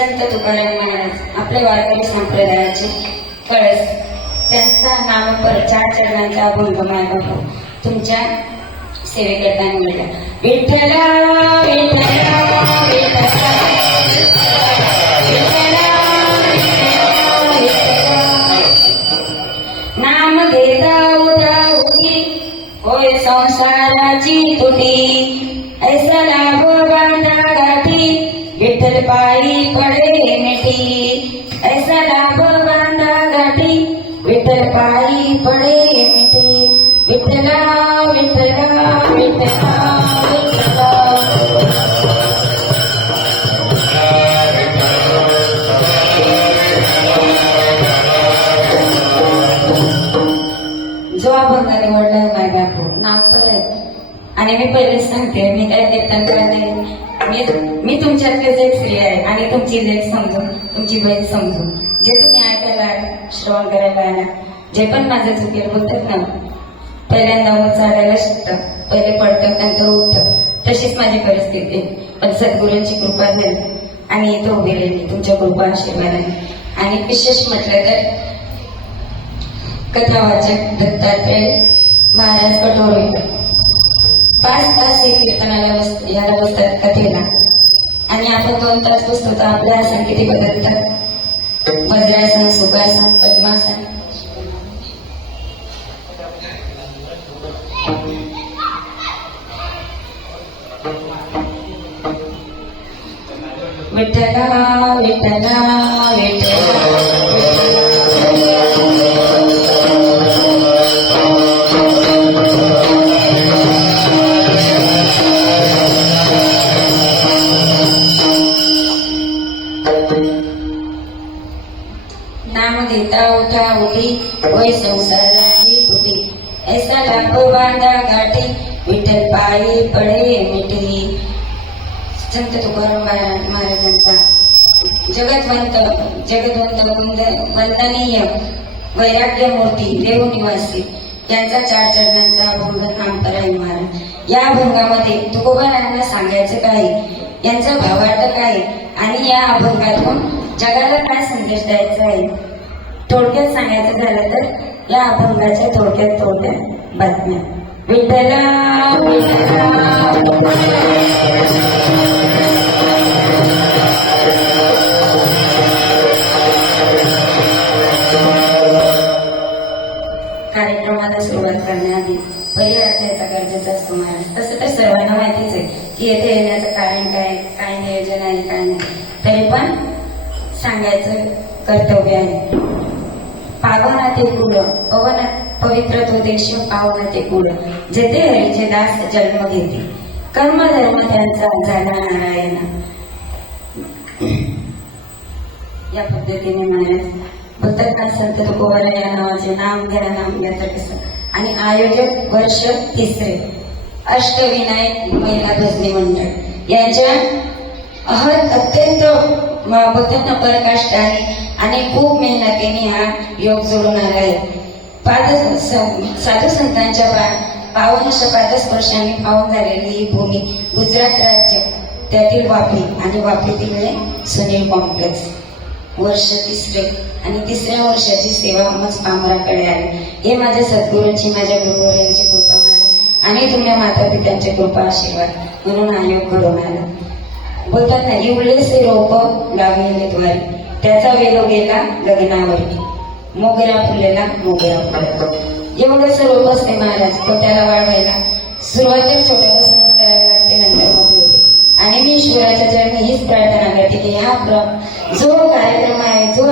संत तुकाराम महाराज आपल्या वारकरी संप्रदायाचे कळस त्यांचा नामप्रचार चरणांचा अभंग मागा तुमच्या सेवेकरता निवडला. विठ्ठला विठ्ठला विठ्ठला नाम घेता उठा उठी होय संसाराची तुटी ऐसा लाभ बांधा गाठी विठ्ठल पायी पडे मिठी ऐसा लाभ बांधा गाठी विठ्ठल पायी पडे मिठी विठ्ठला विठ्ठला विठ्ठला विठ्ठला जो अभंग निवडलाय माझ्या नाम तर आहे. आणि मी पहिलेच सांगते मी काय कीर्तनकार नाही, मी तुमच्यातलेच एक स्त्री आहे आणि तुमची लेख समजून तुमची बहीण समजून जे तुम्ही ऐकायला श्रवण करायला आला जे पण माझं चुकेल बोलतात ना पहिल्यांदा मग चालायला शिकतं पहिले पडतं नंतर उठतं तशीच माझी परिस्थिती पण सद्गुरूंची कृपा झाली आणि इथं उभी राहिली तुमच्या कृपा आशीर्वादाने. आणि विशेष म्हटलं तर कथावाचक दत्तात्रय महाराज कठोर 5 तास हे कीर्तनाला याला बसतात कथेला आणि आपण 2 तास बसतो तर आपल्या आसन किती बदलतात. वज्रासन सुखासन पद्मासन विठ्ठला विठ्ठला नाम घेता उठा उठी होय संसाराची तुटी ऐसा लाभ बांधा गाठी विठ्ठल पायी पडे मिठी. संत तुकाराम महाराजांचा जगदवंत वंदनीय वैराग्य मूर्ती देव निवासी यांचा 4 चरणांचा अभंग नामपरायण महाराज. या अभंगामध्ये तुकोबारायांना सांगायचं काय यांचा भावार्थ काय आणि या अभंगातून जगाला काय संदेश द्यायचा आहे थोडक्यात सांगायचं झालं तर या अभंगाच्या थोडक्यात बातम्या. विठ्ठला कार्यक्रमाला सुरुवात करण्याआधी परिहार द्यायचा गरजेचा असतो महाराज. तसं तर सर्वांना माहितीच आहे की येथे येण्याचं कारण काय नियोजन आहे काय नाही तरी पण सांगायचं कर्तव्य आहे. पावना ते कुळ पवन पवित्र तो देश पावना ते कुळ जेथे हरीचे दास जन्म घेते कर्म धर्म त्यांचा झाला नारायण. या पद्धतीने महाराज बोलतात का संत तुकोबारा या नावाचे नाम घ्या तर कसं. आणि आयोजक वर्ष 3 अष्टविनायक महिला भजनी मंडळ यांच्या अत्यंत बोलतात ना पराकाष्ठाने आणि खूप मेहनतीने हा योग जोडून आला आहे. साधू संतांच्या पावन अशा पादस्पर्शाने पावन झालेली ही भूमी गुजरात राज्य त्यातील वापी आणि वापीतील सुनील कॉम्प्लेक्स. वर्ष 3 आणि 3ऱ्या वर्षाची सेवा मज पामराकडे आली. हे माझ्या सद्गुरूंची माझ्या गुरुवर्यांची कृपा महाराज आणि तुम्ही माता पित्यांची कृपा आशीर्वाद म्हणून हा योग घडून आला. बोलतात ना इवळेसे रोप लावले द्वारी त्याचा वेलो गेला गगनावरी मोगरा फुलेला मोगरा फुलला. एवढंच रोप असते महाराज पण त्याला वाढवायला सुरुवातीला छोट्यापासूनच करायला लागते नंतर मोठी होते. आणि मी ईश्वराच्या चरणी हीच प्रार्थना करते की हा जो कार्यक्रम आहे जो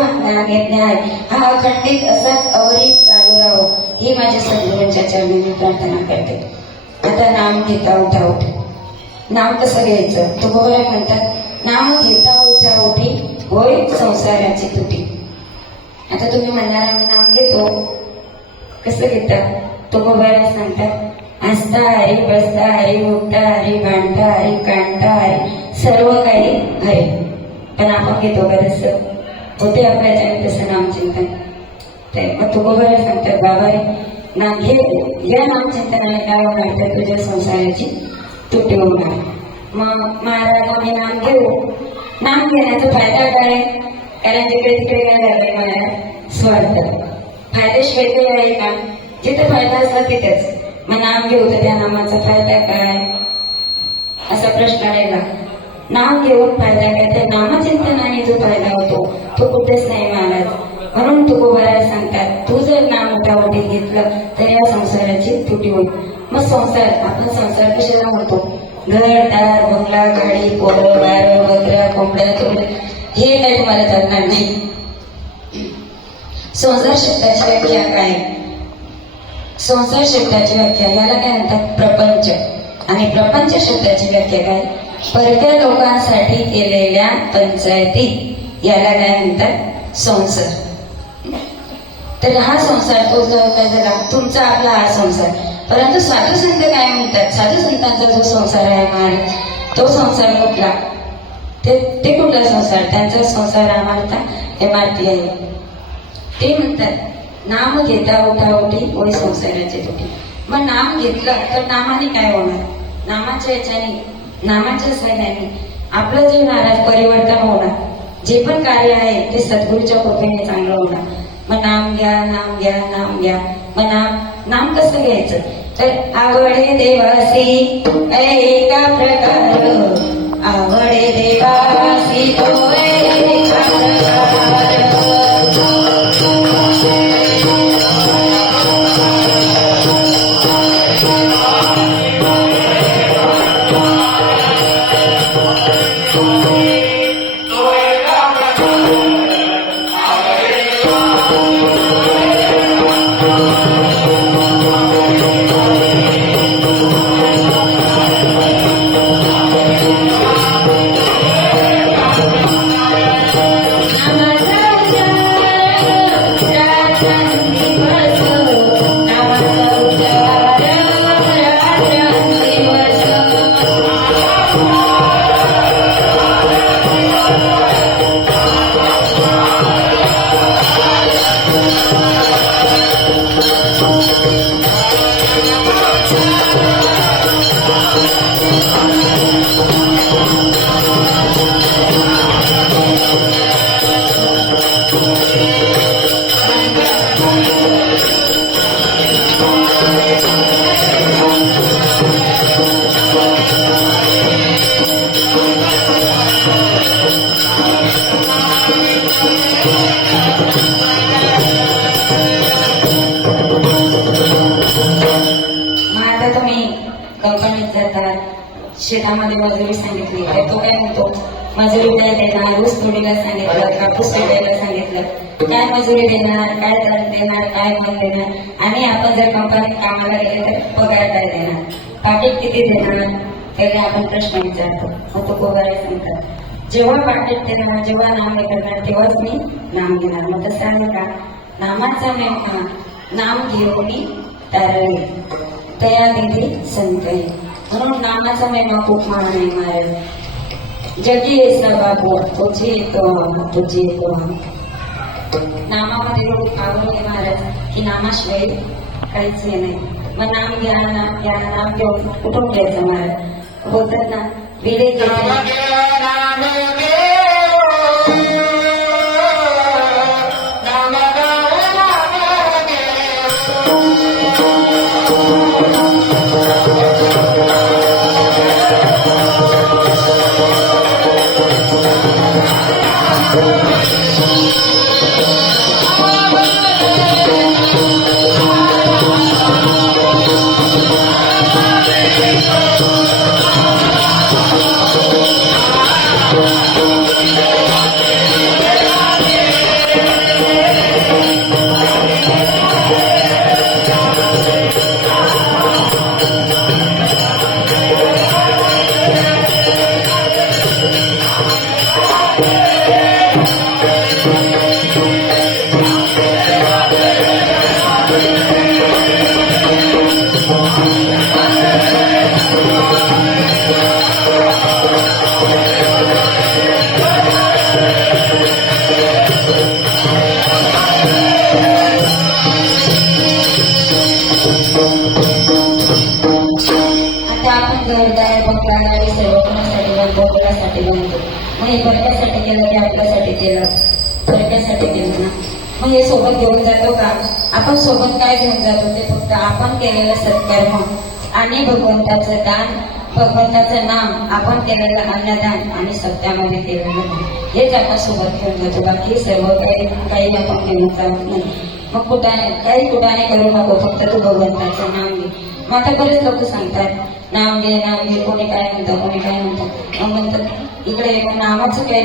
यज्ञ आहे हा अखंडित असाच अवरीत चालू राहो ही माझ्या सद्गुरूंच्या चरणी मी प्रार्थना करते. आता नाम घेता उठा उठी नाम कसं घ्यायचं तुकोबारा म्हणतात नाम घेता उठा उठी होय संसाराची तुटी. आता तुम्ही म्हणणार आम्ही नाम घेतो कसं घेतात तुकोबारा सांगतात हसता हरी बसता हरी उठता हरी बांधता हरी काढता हरी सर्व काही हरी. पण आपण घेतो का तसं होते आपल्याच्याने तसं नामचिंतन. मग तुकोबारा सांगतात बाबा रे नाम घे या नामचिंतनाने काय होणार तुझ्या संसाराची तुटी होणार. मग महाराज आम्ही नाम घेऊ नाम घेण्याचा फायदा काय? कारण जिकडे तिकडे काय झालंय मला स्वार्थ. फायदेशीर वेगळे आहे का? जिथे फायदा असला तिथेच मग नाम घेऊ तर त्या नामाचा फायदा काय असा प्रश्न राहिला. नाम घेऊन फायदा काय? त्या नामचिंतनाने जो फायदा होतो तो कुठेच नाही महाराज. म्हणून तुकोबाराय सांगतात तू जर नाम उठावटीत घेतलं तर या संसाराची तुटी होईल. मग संसार आपण संसार कशाला म्हणतो? घर दार बंगला गाडी पोरं बार बकऱ्या कोंबड्या तोंड हे काही तुम्हाला चालणार नाही. संसार शब्दाची व्याख्या काय? संसार शब्दाची व्याख्या याला काय म्हणतात? प्रपंच. आणि प्रपंच शब्दाची व्याख्या काय? परक्या लोकांसाठी केलेल्या पंचायती याला काय म्हणतात? संसार. तर हा संसार तो जो काय झाला तुमचा आपला हा संसार. परंतु साधू संत काय म्हणतात? साधू संतांचा जो संसार आहे महाराज तो संसार कुठला? ते कुठला संसार? त्यांचा संसार इमारती आहे. ते म्हणतात नाम घेता उठाउठी होय संसाराची तुटी. मग नाम घेतलं तर नामाने काय होणार? नामाच्या याच्याने नामाच्या सहाय्याने आपलं जे महाराज परिवर्तन होणार. जे पण कार्य आहे ते सद्गुरूच्या कृपेने चांगलं होणार. मग नाम घ्या नाम घ्या नाम घ्या. मग नाम कसं घ्यायचं? तर आवडे देवासी एका प्रकार आवडे देवासी तो एका प्रकार. शेतामध्ये मजुरी सांगितली तर तो काय म्हणतो? मजुरी काय देणार? ऊस तोडीला सांगितलं, कापूस तोडायला सांगितलं, काय मजुरी देणार, काय दर देणार, काय पण देणार. आणि आपण जर कंपनीत कामाला गेले तर पगार काय देणार, पाकिट किती देणार, त्याला आपण प्रश्न विचारतो. मग तो पगार सांगतात जेव्हा पाकिट देणार, जेव्हा नाम हे करणार तेव्हाच मी नाम घेणार. मग तसं आहे का? नामाचा मेघा नाम घेऊन तारले तया दिली संत. म्हणून नामाचा महिमा खूप महान आहे महाराज. जगी बाबू तुझी तुझी नामामध्ये लोक आवडून आहे महाराज की नामाशिवाय काहीच हे नाही. मग नाम घ्या नाम घ्या नाम घेऊन कुठून घ्यायचं महाराज? बोलतात ना विवेक हे फरकासाठी केलं की आपल्यासाठी केलं, फरकासाठी केलं ना. मग हे सोबत घेऊन जातो का? आपण सोबत काय घेऊन जातो ते फक्त आपण केलेलं सत्कर्म आणि भगवंताचं दान, भगवंताचं नाम, आपण केलेलं अन्नदान आणि सत्यामध्ये केलेलं हेच आपण सोबत घेऊन जातो. बाकी सर्व काही आपण घेऊन जात नाही. मग काही कुठाने करू नको, फक्त तू भगवंताचं नाम घे. मग आता बरेच लोक सांगतात नाम घे नाम घे, कोणी काय म्हणतं कोणी काय म्हणतात. मग म्हणतात इकडे नामाचं काय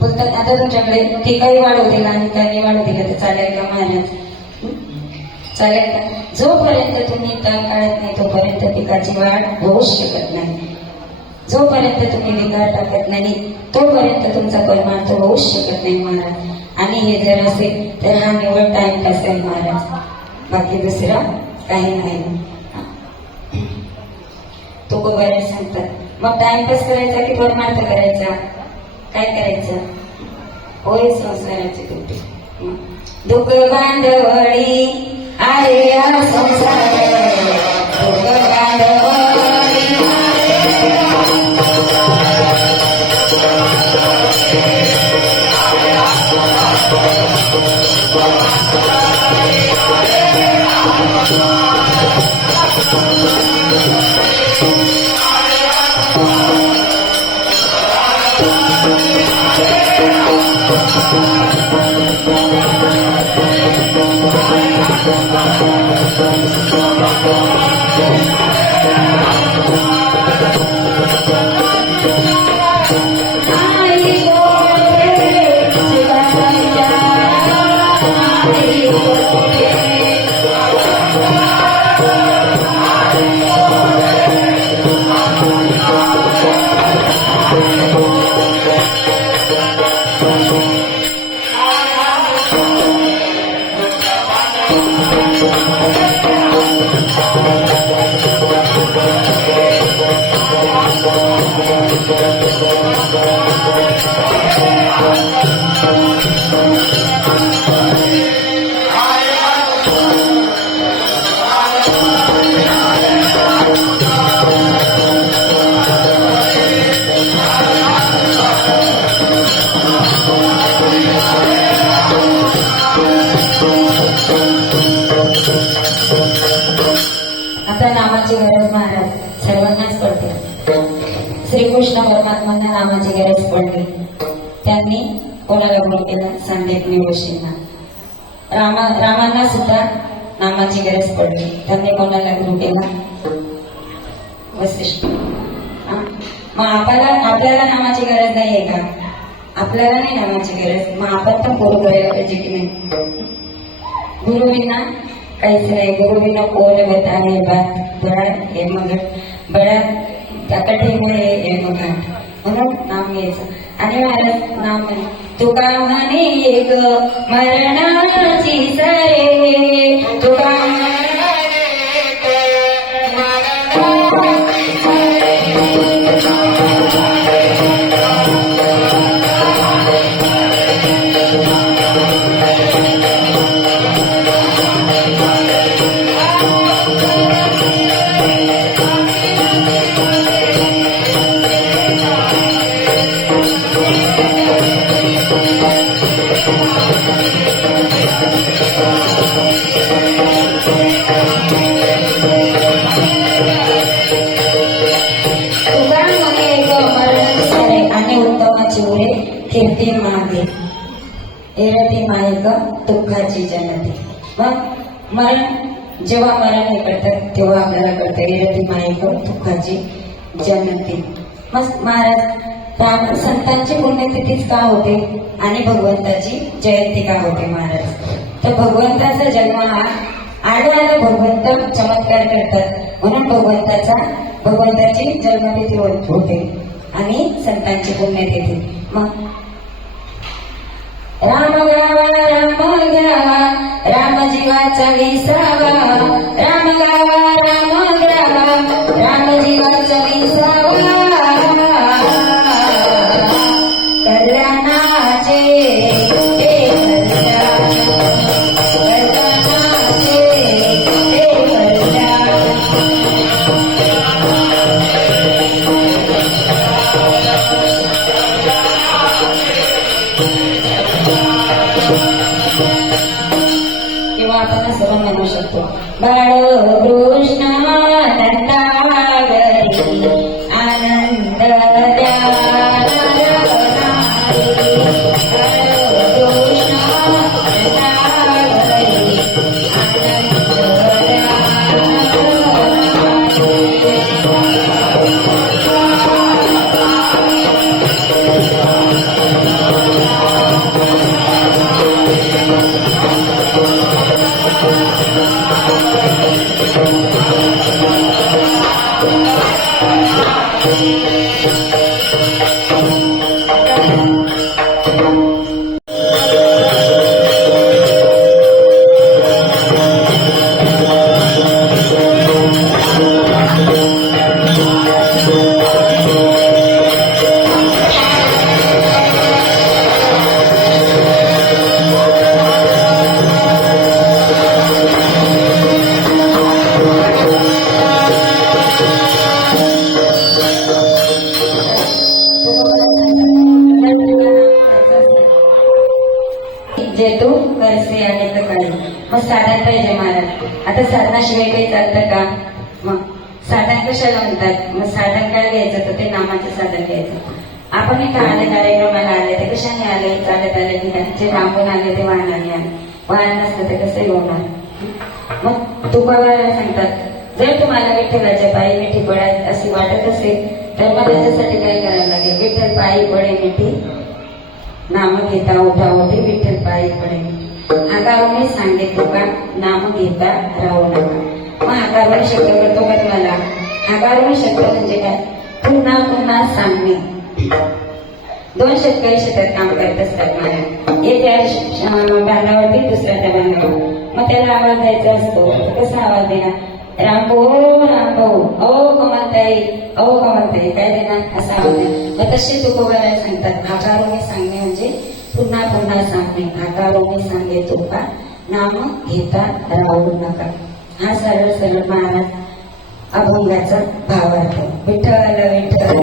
बोलतात. आता तुमच्याकडे पिकाही वाढवू दिला आणि काही वाढवू दिलं तर चालेल का महाराज? चालेल का? जोपर्यंत तुम्ही तण काढत नाही तोपर्यंत पिकाची वाढ होऊच शकत नाही. जोपर्यंत तुम्ही विकार टाकत नाही तोपर्यंत तुमचा परमार्थ होऊच शकत नाही महाराज. आणि हे जर असेल तर हा निवड टाइमपास आहे महाराज, बाकी दुसरा काही नाही. तो बरेच सांगतात मग टाइमपास करायचा की परमार्थ करायचा? काय करायचं? होय संसाराची तुमची दुःख बांधवडी आहे या संसार, दुःख बांधवडी नामाची गरज महाराज सर्वांनाच पडते. श्रीकृष्ण परमात्मांना नामाची गरज पडली. त्यांनी कोणाला गुरु केला? संदीपनी ऋषींना. रामांना सुद्धा नामाची गरज पडली. त्यांनी कोणाला गुरु केला? वसिष्ठ. मग आपल्याला नामाची गरज नाहीये का? आपल्याला नाही नामाची गरज. मग आपण पण गुरु करायला पाहिजे की नाही? गुरु विना काहीच नाही. गुरु विना कोण बताने बात बडा हे मग बडा कठीण हे मग म्हणून नाम घ्यायचं. आणि महाराज नाम तुका म्हणे एक मरणाची सरे, तुका कीर्ती मागे एरती मायक दुःखाची जनते. मग जेव्हा मरण हे करतात तेव्हा आपल्याला कळतं एरती मायक दुःखाची जनते. मग महाराज संतांची पुण्यतिथीच का होते आणि भगवंताची जयंती का होते महाराज? तर भगवंताचा जन्म हा आढळायला भगवंत चमत्कार करतात म्हणून भगवंताची जन्मतिथी होते आणि संतांची पुण्यतिथी. मग राम गावा राम जीवाचा विसावा, राम गावा राम जीवाचा विसावा, कल्याणाचे किंवा आपण असं पण म्हणू शकतो बाळ कृष्ण नंदावरी आनंद जे तू करसे आहे तर काही मग साधन पाहिजे महाराज. आता साधनाशिवाय काही चालतं का? मग साधन कशाला म्हणतात? मग साधन काय घ्यायचं तर ते नामाचं साधन घ्यायचं. आपण इथं आले कार्यक्रमाला आले ते कशाने आले? चालत आले की काय? जे लांबून आले ते वाहनाने आले. वाहन नसतं तर कसं होणार? मग तुकोबाराया सांगतात जर तुम्हाला विठ्ठलाच्या पायी मिठी पडायची अशी वाटत असेल तर मग त्याच्यासाठी काय करावं लागेल? विठ्ठल पायी पडे मिठी नाम घेता उठा उठे विठ्ठल पायी पडे. आकाराने सांगितलं का नाम घेता राहू नका. मग आकाराने शब्द करतो का तुम्हाला? आकाराने शब्द म्हणजे काय? पुन्हा पुन्हा सांगणे. दोन शेतकरी शेतात काम करत असतात मला एक त्या बांधावरती दुसऱ्या त्या बांधावर. मग त्याला आवाज द्यायचा असतो. कसा आवाज देणार? रामभाऊ रामभाऊ अहो कमलताई अहो कमलताई काय देणार असा आवाज देणार. मग तसे तुकोबाराया सांगतात आकाराने सांगणे म्हणजे पुन्हा पुन्हा सांगणे. आकाराने सांगे तुका नाम घेता राहू नका. हा सरळ सरळ महाराज अभंगाचा भावार्थ. विठ्ठल विठ्ठल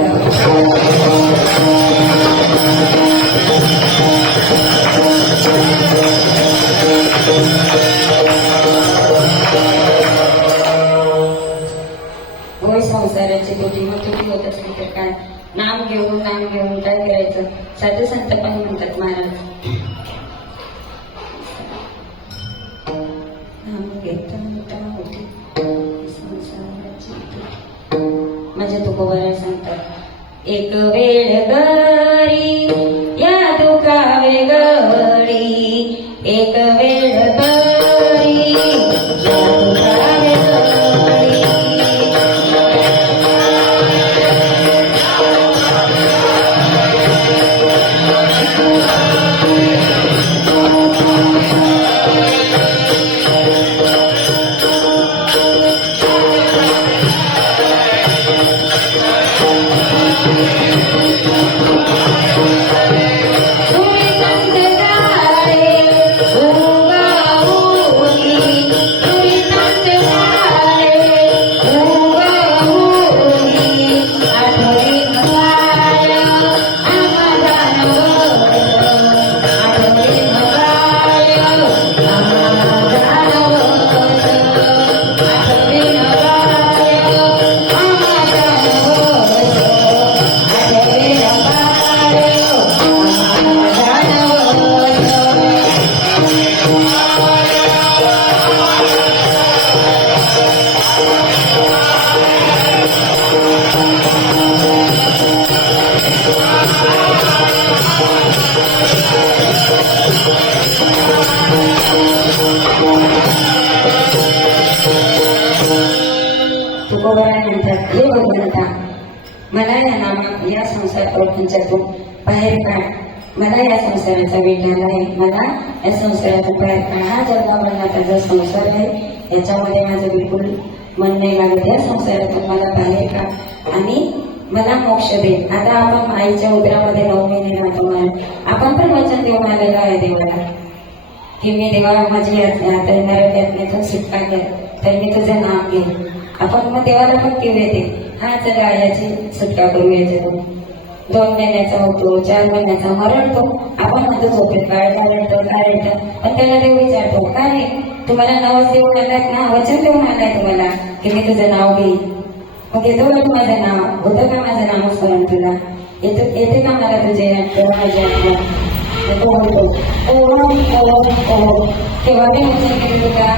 होय संसाराची तुटी मग तुटी होत असली तर काय? नाम घेऊन काय करायचं? साधू संत पण म्हणतात महाराज नाम घेता होती संसाराची तुटी. म्हणजे तुकोबाराया सांगतात एक वेळ गरी या दुका वेगळी. एक वेळ गरी या दुका वेगळी. तुकोबाराया म्हणतात हे भगवंता मला या नामा या संसार प्रपंचातून बाहेर काढ. मला या संसाराचा वेळ झाला आहे. मला या संसारातून बाहेर काढ. हा जन्मामरणाचा जो संसार आहे याच्यामध्ये माझं बिलकुल मन नाही लागत. या संसारातून मला बाहेर काढ आणि मला मोक्ष दे. आता आपण आईच्या उदरामध्ये 9 महिने राहतो. आपण पण वचन देऊन आलेलं आहे देवाला की मी देवा माझी नरक यातनेतून सुटका कर तर मी तुझं नाव घेईन. आपण मग देवाला पण देते हा चला याची सुटका करू याच्यातून. 2 महिन्याचा होतो, 4 महिन्याचा मरडतो. आपण म्हणतो झोपेत काय रडतं. पण त्याला देव विचारतो, काय तुम्हाला नवस देऊन आलात ना, वचन देऊन आलाय तुम्हाला की मी तुझं नाव घेईन. मग येतो का माझं नाव, होतं का माझं नामस्मरण तुला, येते का मला तुझे माझ्या तो म्हणतो तेव्हा मी वचन केलं का,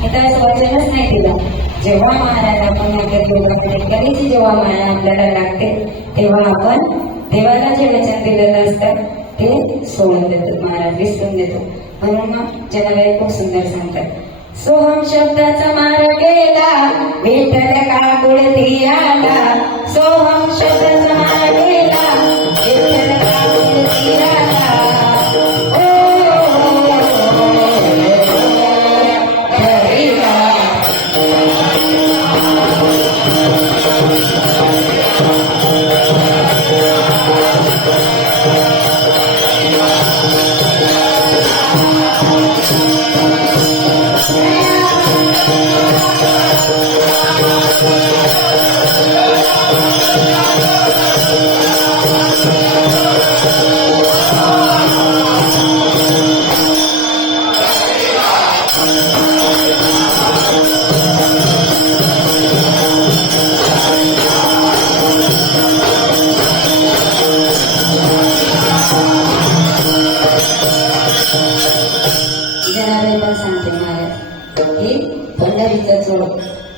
मी तर असं वचनच नाही दिलं. जेव्हा महाराज आपण कधीची जेव्हा माया आपल्याला लागते तेव्हा आपण देवाला जे वचन दिलेलं असतं ते सोडून देतो महाराज, विसरून देतो. म्हणून मग जनाबाई खूप सुंदर सांगतात, सोहम शब्दाचा मार गेला विठ्ठल काकुळती आला, सोहम शब्दाचा मार गेला विठ्ठल काकुळती आला.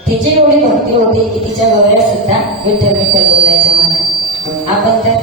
तिची एवढी भक्ती होती की तिच्या गौऱ्या सुद्धा विठ्ठल विठ्ठल बोलायच्या मनात. आपण तर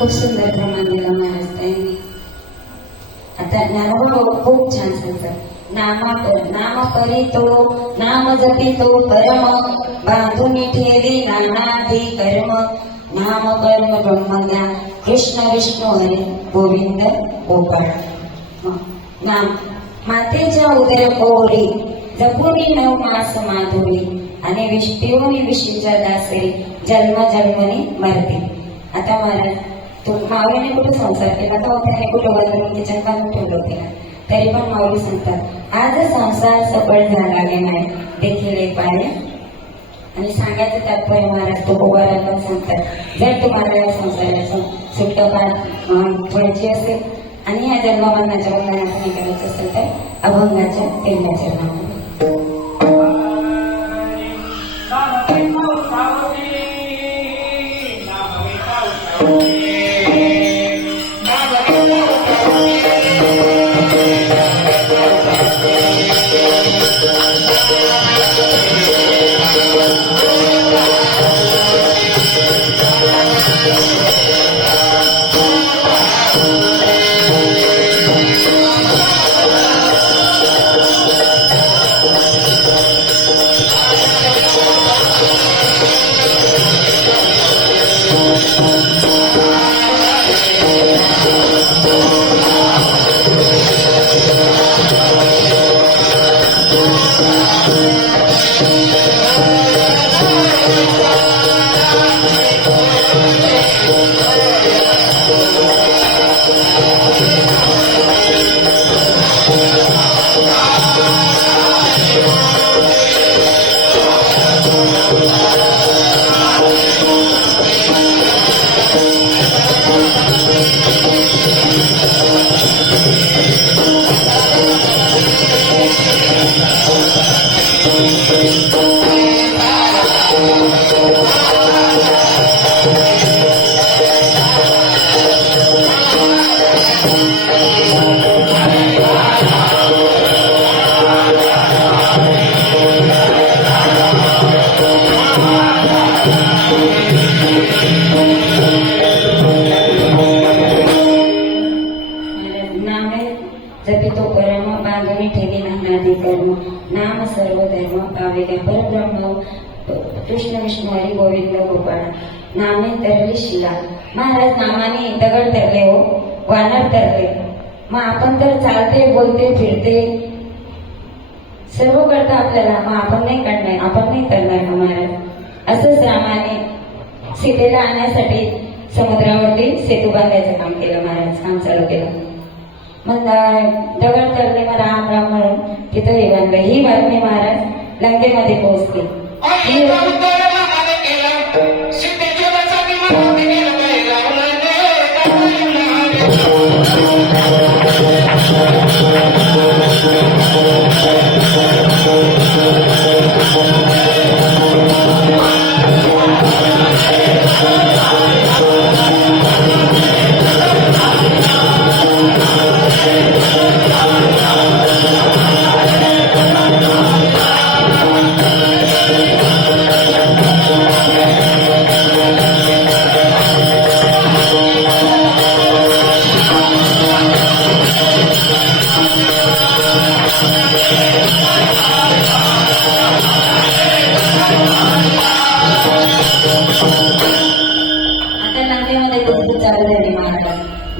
खूप सुंदर प्रमाण दिला महाराज त्यांनी. आता ज्ञानोबा खूप छान सांगतात, नाम करीतो नाम जपितो परम, बांधून ठेवी नानाधी कर्म, नाम कर्म ब्रह्मज्ञान कृष्ण विष्णू हरी गोविंद गोपाळ. नाम मातेच्या उदर कोरी जपुनी 9 मास माधुरी, आणि विष्णूनी विष्णूच्या दासरी जन्म जन्मनी मरते. आता महाराज माऊलीने कुठे संसार केला तर त्याने कुठं बदलून किचन बांधून ठेवलं तिला, तरी पण माऊली सांगतात आज संसार सफळ झाला नाही देखील पाहिजे. आणि सांगायचं तात्पर्य महाराज तो गोवारा पण सांगतात, जर तुम्हाला या संसाराचं सुटका थोडीची असेल आणि या जन्ममरणाच्या बंधनात नाही करायचं असेल तर अभंगाच्या तेलाच्या नावाने वासुदेव परब्रह्म कृष्ण विष्णू हरी गोविंद गोपाळ नामे तरली शिला. महाराज नामाने दगड तरले हो, वानर तरले. मग आपण तर चालते बोलते फिरते सर्व करता आपल्याला, मग आपण नाही करणार, आपण नाही करणार का महाराज? असंच रामाने सीतेला आणण्यासाठी समुद्रावरती सेतू बांधायचं काम केलं महाराज, काम चालू केलं. मग दगड तरले, मग राम राम म्हणून तिथं हे बांधलं. ही बातमी महाराज लंकेमध्ये पोहोचली.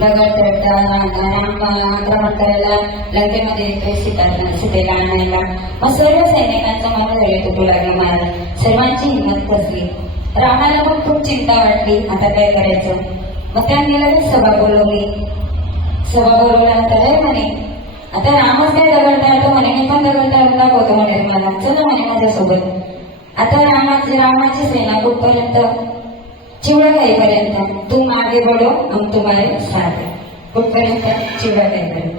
दगड तरता राम आक्रमण करायला लंकेमध्ये सीतेला आणायला. मग सर्व सैनिकांचं मन झळकू लागलं महाराज. सर्वांची हिंमत कसली. रामाला पण खूप चिंता वाटली, आता काय करायचं. मग त्यांनी लगेच सभा बोलवली. सभा बोलवल्यानंतर म्हणे आता रामच काय दगड तळतो म्हणे, मी पण दगड तळून दाखवतो म्हणे मला, चला म्हणे माझ्यासोबत. आता रामाची सेना कुठपर्यंत, चिवडाखाईपर्यंत. तुम आगे बढ़ो हम तुम्हारे साथ है. कुठपर्यंत? चिवडाखाईपर्यंत.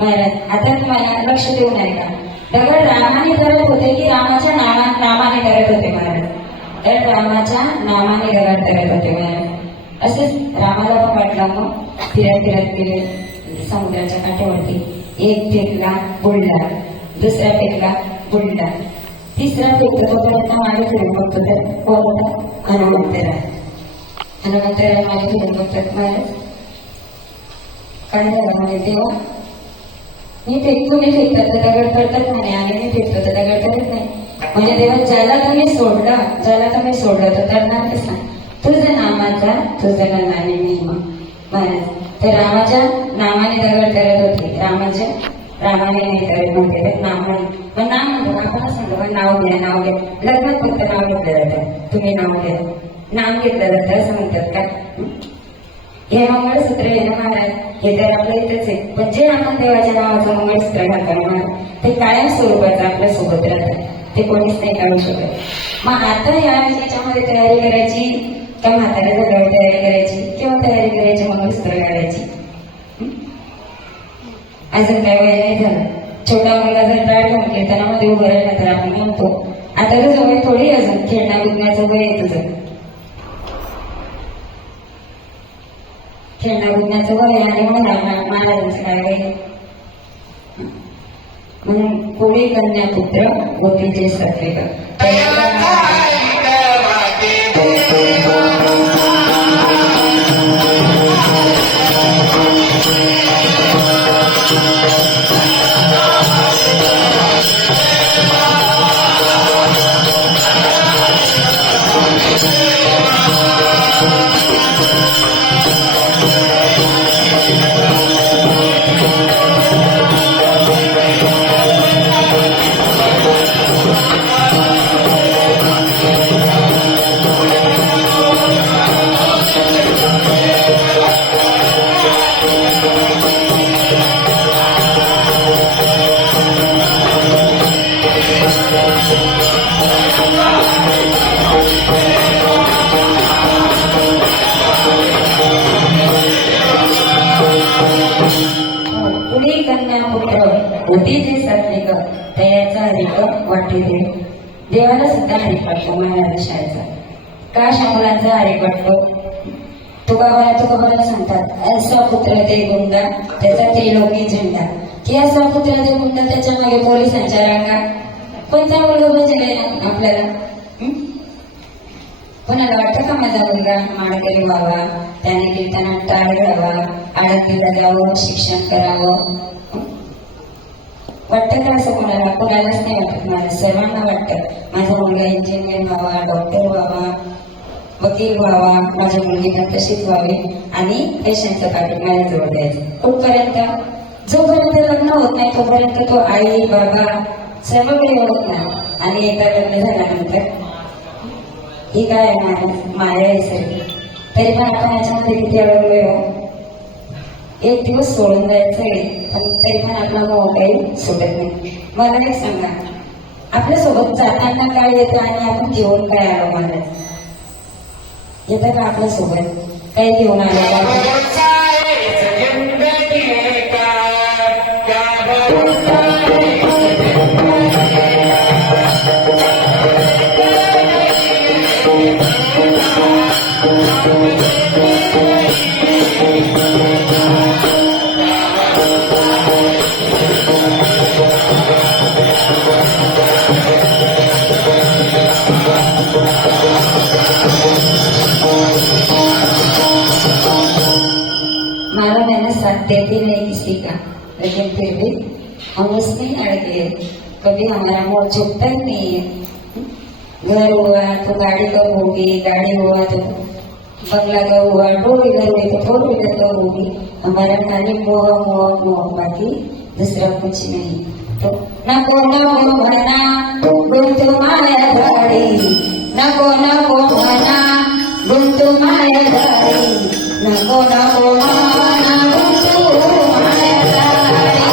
महाराज आता तुम्हाला लक्ष देऊन आहे का, दगड रामाने करत होते की रामाच्या नामाने करत होते महाराज? तर रामाच्या नामाने दगड करत होते महाराज. असंच रामाला पण वाटलं. मग फिरत फिरत गेले समुद्राच्या काठावरती. एक फेकला बुडला, दुसरा फेकला बुडला, तिसरा फेकतो तोपर्यंत मागे फिरून बघतो तर कोण होता? हनुमंतराय. हनुमंतराय मागे फिरून बघतात. महाराज काय झालं म्हणे, तेव्हा मी फेकतो, मी फेकतात तर दगड पडतात म्हणे, आणि मी फेकतो तर दगड पडत नाही. म्हणजे तेव्हा ज्याला तुम्ही सोडलं तर करणार कसा? तुझं नामाचा तुझं नामाने महिमा. महाराज तर रामाच्या नामाने दगड करत होते, रामाने नाही करत म्हणते, तर नामाने. पण नाम म्हणतो आपण सांगतो पण नाव घ्या. लग्नात फक्त नाव घेतलं जातं, तुम्ही नाव घ्या, नाम घेतलं जातं असं म्हणतात का? हे मंगळसूत्र आहे ना महाराज, हे तर आपल्या इथेच आहे. पण जे आपण देवाच्या नावाचं मंगळसूत्र घालतो महाराज, ते कायम स्वरूपाचं आपल्या सोबत राहतं, ते कोणीच नाही काढू शकत. मग आता याच्यामध्ये तयारी करायची का म्हाताऱ्या झाल्यावर तयारी करायची, किंवा तयारी करायची मंगळसूत्र काढायची? अजून काय वय नाही झालं. छोटा मुलगा जर टाळ घेऊन कीर्तनामध्ये उभं राहिला तर आपण म्हणतो आता तुझं वय थोडी, अजून खेळण्या बुकण्याचं वय आहे तुझं, खेळण्या बुकण्याचं वय. आणि महाराजांचं काय वय? म्हणून कोळी कन्या पुत्र गोपीचे सत्वे का. होतीचे सात्विक तयाचा हरिक वाटते. देवाला सुद्धा हरिक वाटतो महाराज शाळेचा. का शंभराचा हरिक वाटतो? तुकाबाला सांगतात असा पुत्र ते गुंडा त्याचा ते लोकी झेंडा. की असा पुत्र ते गुंडा त्याच्या मागे पोलिसांच्या रांगा. कोणता मुलगा बजले आपल्याला? कोणाला वाटतं का माझा मुलगा माळकरी व्हावा, त्याने कीर्तनात टाळ घ्यावा, आळतीला जावं, शिक्षण करावं? वाटतं का असं कोणालाच नाही वाटत, मला सर्वांना वाटतं माझा मुलगा इंजिनियर व्हावा, डॉक्टर व्हावा, वकील व्हावा, माझी मुलगी पण तशीच व्हावी आणि पैशांचं पाकिट माझ्याजवळ द्यायचं. कुठपर्यंत? जोपर्यंत लग्न होत नाही तोपर्यंत तो आई बाबा सर्व काही होत नाही. आणि एकदा लग्न झाल्यानंतर ही काय माया आहे सगळी. तरी पण आपण याच्यामध्ये किती अडकलोय हो. एक दिवस सोडून द्यायचंय पण तरी पण आपला मोह काही सुटत नाही. मला एक सांगा, आपल्या सोबत जाताना काय येतं आणि आपण घेऊन काय आलो महाराज? येतं का आपल्या सोबत काही घेऊन आलो? मालूम है ना, साथ देती नहीं किसी का, लेकिन फिर भी हम उसमें अड़ गए. कभी हमारा मोह छूटता ही नहीं है. घर हुआ तो गाड़ी का होगी, गाड़ी हुआ तो बंगला का हुआ, फोर व्हीलर हुई तो फोर व्हीलर का होगी. हमारा खाली मोह मोह मोह, बाकी दूसरा कुछ नहीं. तो नको नको म्हणा गुंतू माया गाडी, नको नको म्हणा गुंतू माया गाडी, नको नको म्हणा गुंतू माया गाडी.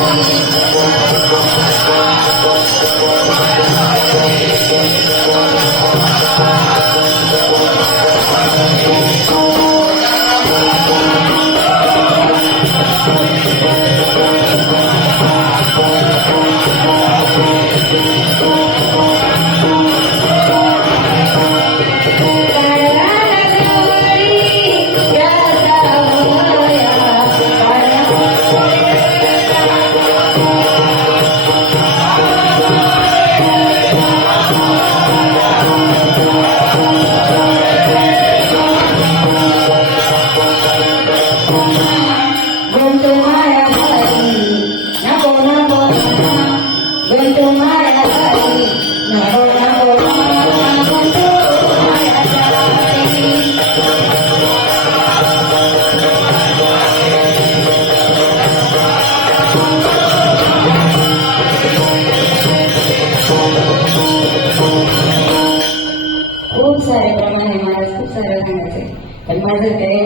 खूप सारे प्रमाण आहे मला, खूप सारं सांगायचंय पण माझं काही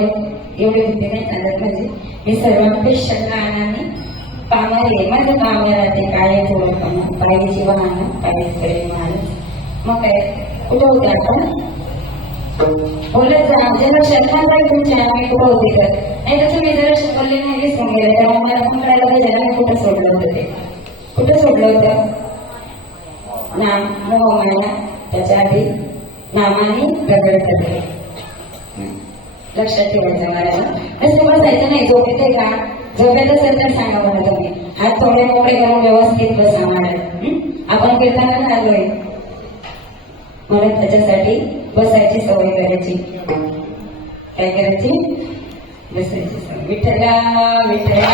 एवढी बुद्धी नाही चालत. म्हणजे मी सर्वांपेक्षा लहानाने पामारी आहे. माझं काम राहते काय थोडं पण पायीची वाहन पायीकडे माणूस. मग काय कुठं होते आपण बोलत जा, म्हणजे लक्षात नाही तुमच्या आम्ही कुठं होते तर नाही तर तुम्ही जर शिकवले नाही दिसून गेले तर मला पण करायला पाहिजे ना. कुठं सोडलं होतं ते, कुठं सोडलं होतं? नाम मोह माया, त्याच्या आधी नामाने प्रगट करते. लक्षात ठेवायचं मला. तसं बसायचं नाही. झोपेत आहे का? झोपेत असेल तर सांगा मला तुम्ही. हात थोडे मोकळे करून व्यवस्थित बसा महाराज. आपण कीर्तनाला आलोय म्हणून त्याच्यासाठी बसायची सवय करायची. काय करायची? बसायची सवय. विठ्ठला विठ्ठला.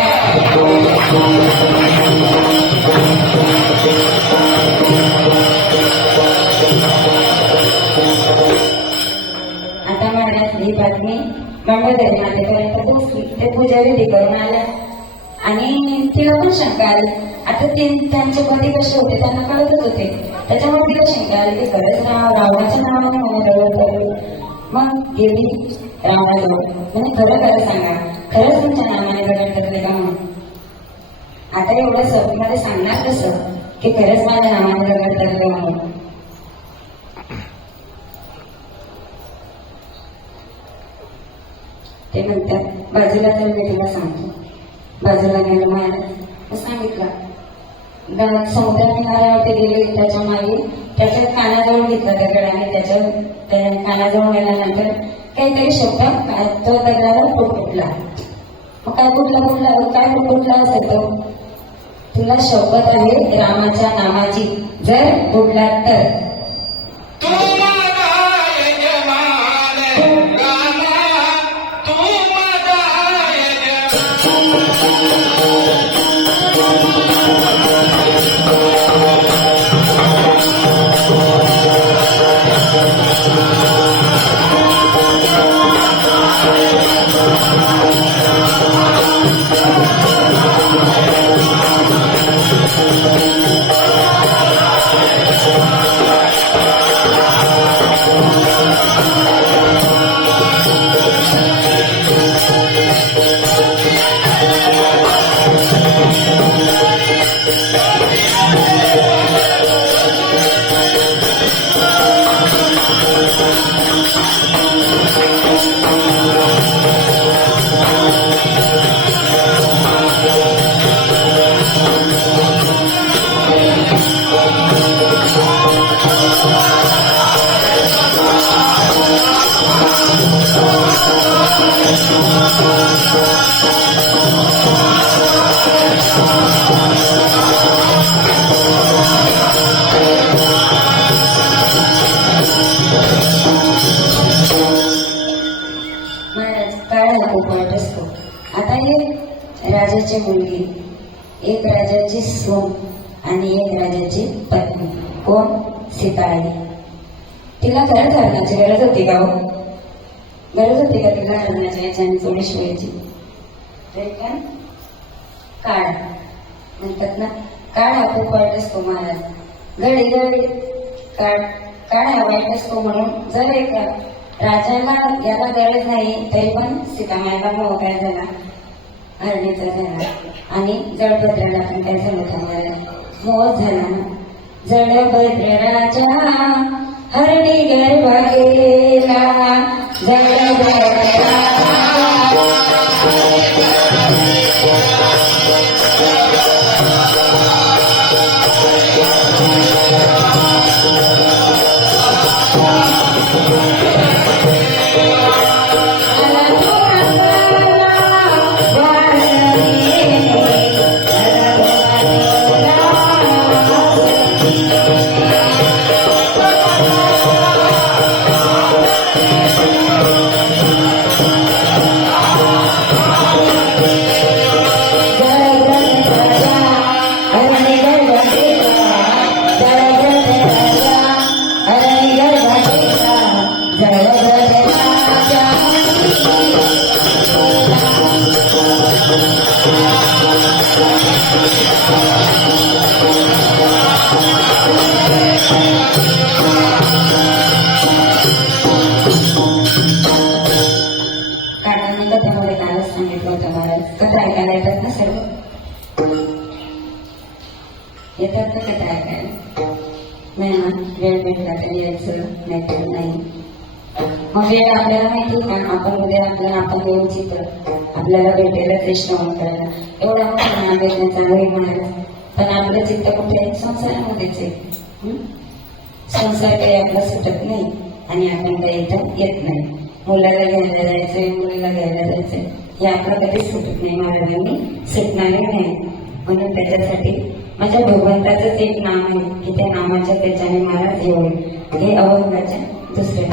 आता महाराज ही बातमी मंगळदेवी मातेपर्यंत पोहोचली. ते पूजा विधी करून आल्या आणि तिला पण शंका आली. आता त्यांचे पती कसे होते त्यांना कळतच होते. त्याच्यामुळे तिला शंका आली की खरंच रावणाच्या नावाने मला दगड. मग गेली रावणाजवळ म्हणजे खरं खरं सांगा, खरंच तुमच्या नावाने दगड टाकले का म्हणून. आता एवढं सभेमध्ये सांगणार कसं की खरंच माझ्या नावाने दगड टाकले म्हणून. ते म्हणतात बाजूला तर मी तिला सांगतो. बाजूला गेलो मला सांगितलं समुद्र किनाऱ्यावरती गेले. त्याच्या मागे त्याच्या कानाजवळ घेतला दगड आणि त्याच्या कानाजवळ गेल्यानंतर काहीतरी शब्द तो दगडाला फुटला. मग काय फुटला असेल तो? तुला शपथ आहे रामाच्या नामाची, जर फुटला तर महाराज काळाला खूप वाईट असतो. आता हे राजाची मुलगी, एक राजाची सून आणि एक राजाची पत्नी, कोण? सीता आई. तिला खरंच हरणाची गरज होती का? हो, गरज होती का तिला हरणाच्या याच्याने चोळी शिवायची? तरी पण काळ म्हणतात ना, काळ हा खूप वाईट असतो महाराज. घडी घडी काळ हा वाईट असतो. म्हणून जर एक राजाला याला गरज नाही तरी पण सीतामाईला मोह काय झाला? हरणीचा झाला. आणि जळभद्राला पण काय झालं? थांबायला मोह झाला ना. जळभद्र राजा हरणी गर्भ गेला, जळभद्र सांगितलं होतं महाराज. कथा ऐकायला येतात ना सर्व? येतात ना कथा ऐकायला? नाही ना, वेळ भेटला तर यायचं, नाही तर नाही. मग वेळ आपल्याला माहिती का? आपण उद्या आपण येऊ चित्र आपल्याला भेटेल ते श्रवण करायला. एवढा मोठा भेटण्याचा वेळ महाराज. पण आपलं चित्त कुठे? संसारामध्येच आहे. संसार काही आपला सुटत नाही आणि आपण काही इथं येत नाही. मुलाला घ्यायला जायचंय, मुलीला घ्यायला जायचंय, हे आपलं कधीच सुटत नाही महाराजांनी, सुटणारही नाही. म्हणून त्याच्यासाठी माझ्या भगवंताचंच एक नाम आहे की त्या नामाच्या त्याच्याने महाराज एवढे हे अभंगाच्या दुसरे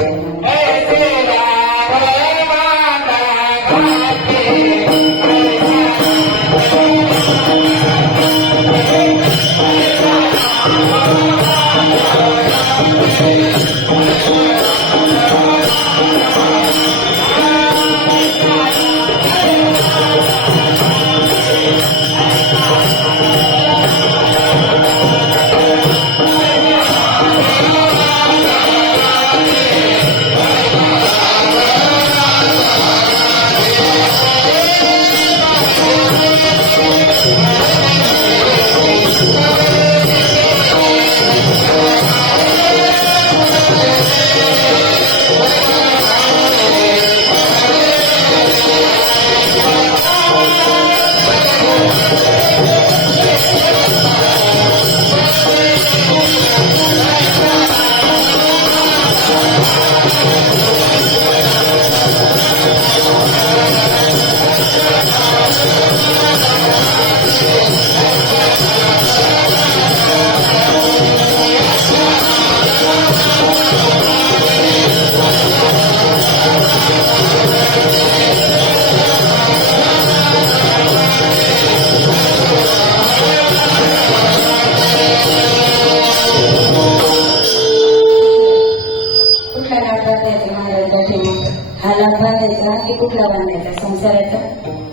बांधायचा की कुठला बांधायचा? संसाराचा.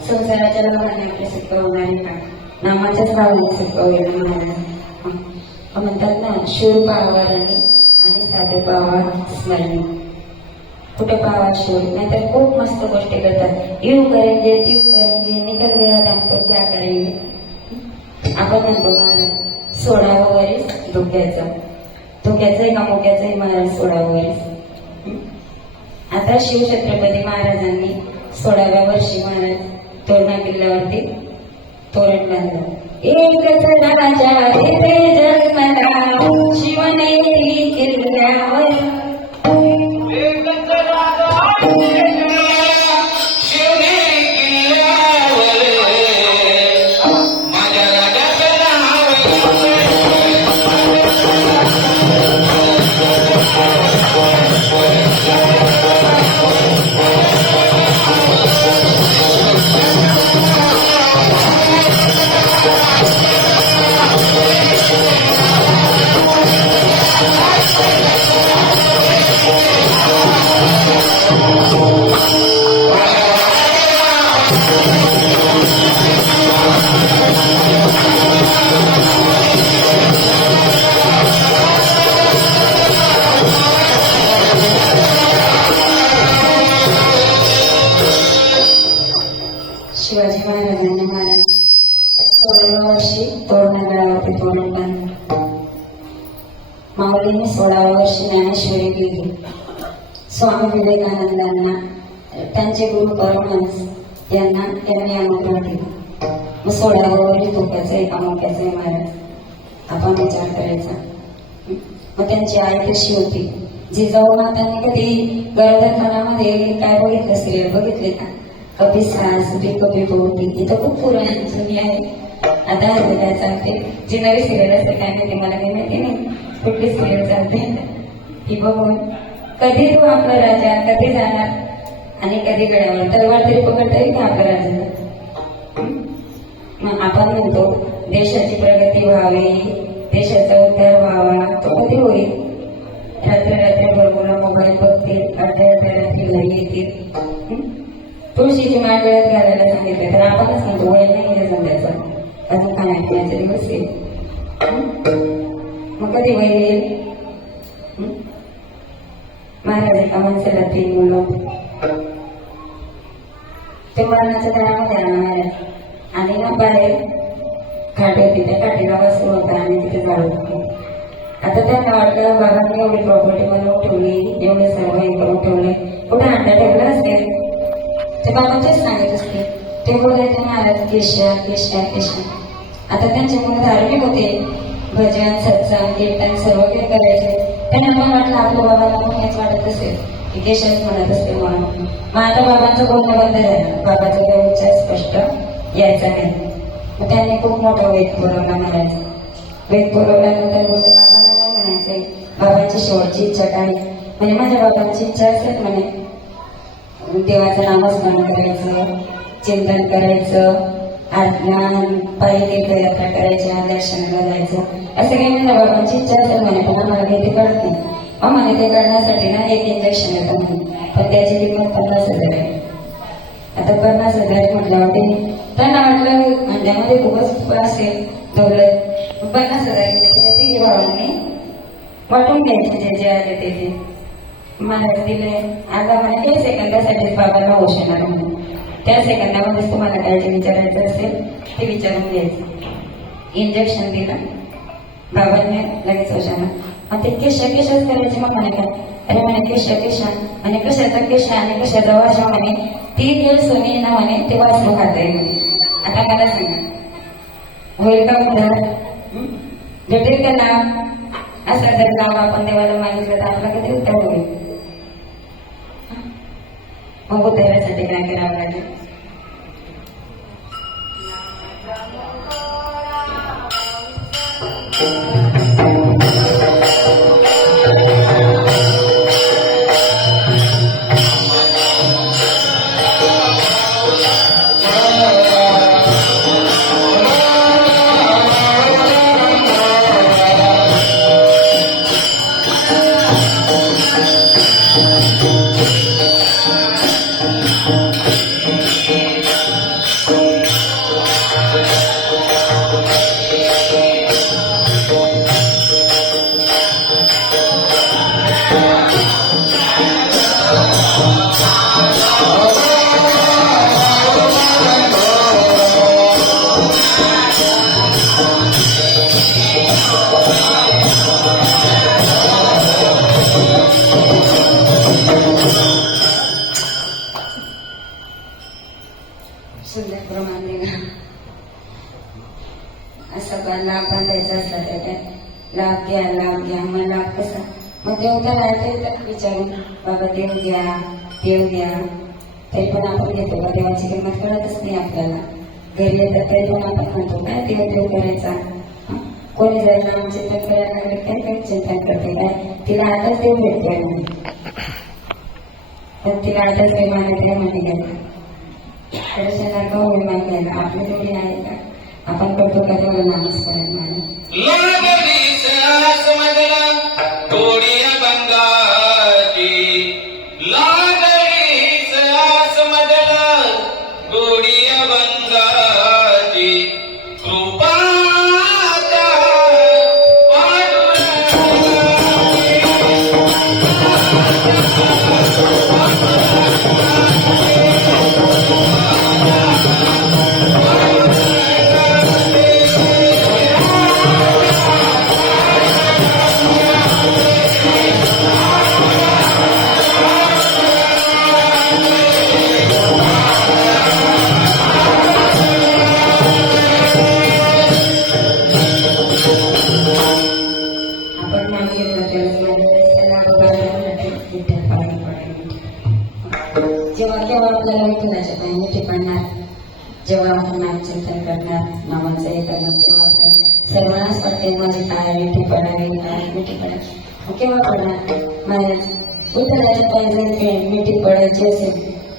संसाराच्या नावाने आपले सुख होणार आहे का? नामाच्याच नावाने सुख होईल म्हणाला. म्हणतात ना, शूर पावाराने आणि साधे पावा स्मरणे. कुठे पावा शूर, नाहीतर खूप मस्त गोष्टी करतात. यू करेंगे, तीव करेंगे, निकल गया दाम तो क्या करेंगे. आपण म्हणतो महाराज सोडावं वरीस धोक्याचं. धोक्याचंही का मोक्याचंही महाराज सोडावं वरीस. आता शिवछत्रपती महाराजांनी 16व्या वर्षी महाराज तोरणा किल्ल्यावरती तोरण बांधलं. एकच राजा रे जन्मला शिवनेरी किल्ल्यावर. शिवाजी महाराजांनी महाराज 16व्या वर्षी तोरणा तोरण बांधलं. माऊलीने 16व्या वर्षी ज्ञानेश्वरी केली. स्वामी विवेकानंदांना त्यांचे गुरु परमहंस यांना त्यांनी आमंत्रण दिलं. मग 16व्या वर्षी धोक्याचं एका मोक्याचं महाराज आपण विचार करायचा. मग त्यांची आई कशी होती? जिजाऊ मातांनी कधी गर्भधारणामध्ये काय बघितलं? सिरियल बघितले का? कभी सास भी कभी बहू भी. इथं खूप पुराणी जुनी आहे. आता काय चालते, जी नवी सिरियल असते काय माहिती, मला काही माहिती नाही कुठली सिरियल चालते. ही बघून कधी तू आपला राजा कधी जाणार आणि कधी गड्यावर तलवार तरी पकडता येईल का आपल्या राजाला? मग आपण म्हणतो देशाची प्रगती व्हावी, देशाचा उद्धार व्हावा, तो कधी होईल? रात्र मुलं मोबाईल बघतील, अर्ध्या रात्री घरी येतील. तुळशीची माळ वेळेत घालायला सांगितलं तर आपणच म्हणतो वय नाही समजायचं, अजून खाण्यापिण्याचे दिवस येईल. मग कधी वय येईल? महाराज एका माणसाला 3 मुलं. ते मरणाच्या दरामध्ये आला महाराज आणि ना बाहेर खाट होती, त्या काठीला बसून होता आणि तिथे जाळू होते. आता त्यांना वाटलं बाबांनी एवढी प्रॉपर्टी बनवून ठेवली, एवढे सर्व हे करून ठेवले, कुठे अंडा ठेवला असेल ते बाबांचेच सांगत असते. ते बोलायचे महाराज केशा केशा केशा. आता त्यांचे मुलं धार्मिक होते, भजन सत्संग कीर्तन सर्व काही करायचे. त्यांना पण वाटलं आपल्या बाबांना पण हेच वाटत असेल की केशाच म्हणत असते म्हणून. मग आता बाबांचं बोलणं बंद झालं, बाबाचा काही उच्चार स्पष्ट यायचा नाही. मग त्यांनी खूप मोठा वेद पुरवला महाराज. वेद पुरवल्यानंतर बोलते बाबांना काय म्हणायचंय, बाबांची शेवटची इच्छा काय? म्हणजे माझ्या बाबांची इच्छा असेल म्हणे देवाचं नामस्मरण करायचं, चिंतन करायचं, पायी तीर्थयात्रा करायच्या, दर्शनाला जायचं, असं काही माझ्या बाबांची इच्छा असेल म्हणे. पण आम्हाला काही ते कळत नाही. मग म्हणे ते करण्यासाठी ना 1 इंजेक्शन येतं म्हणे, पण त्याची किंमत 50,000 आहे. आता 50,000 म्हटल्यावर त्यांना वाटलं अंड्यामध्ये खूपच असेल दौलत, 50,000 ते भावांनी वाटून घ्यायचे जे आले ते. महाराज दिले. आता म्हणे काही सेकंदासाठीच बाबाला होश येणार म्हणून. त्या सेकंदामध्येच तुम्हाला काय जे विचारायचं असेल ते विचारून घ्यायचं. इंजेक्शन दिलं बाबांनी, लगेच होशाना. मग ते केशा केशाच करायचे. मग म्हणे काय? अरे म्हणे केशा केशा आणि कशाचा केशा आणि कशाचा वाशा म्हणे, ती तेल सोनी ना म्हणे ते वाचलं खाता येईल म्हणे. आता मला सांगा होईल का उद्धार? भेटेल का नाव? असं जर नाव आपण देवाला मागितलं तर आपला कधी उद्धार होईल? मग उद्धारासाठी काय करावं लागेल? लाभ घ्या मग लाभ कसा. मग देव तर राहते विचारून बाबा देव घ्या तरी पण आपण घेतो का देवाची किंमत कळतच नाही आपल्याला. घरी येतात तरी पण आपण म्हणतो काय देव करायचा. कोणी जर नाम चिंतन करायला लागले काय चिंतन करते काय तिला आताच देव भेटतोय नाही पण तिला आताच काही मानत नाही म्हणे गेला दर्शना का होईल मागायला आपली तेवढी आहे का. आपण करतो का तेवढं नामस्मरण जेव्हा केव्हा आपल्याला विठ्ठलाच्या पाय मिठी पडणार जेव्हा आपण नामचिंतन करणार नामाचं हे करणार तेव्हा आपल्याला सर्वांनाच पडते माझी काय मिठी पडावी मिठी पडावी केव्हा पडणार. महाराज विठ्ठलाच्या पाय जर मिठी पडायची असेल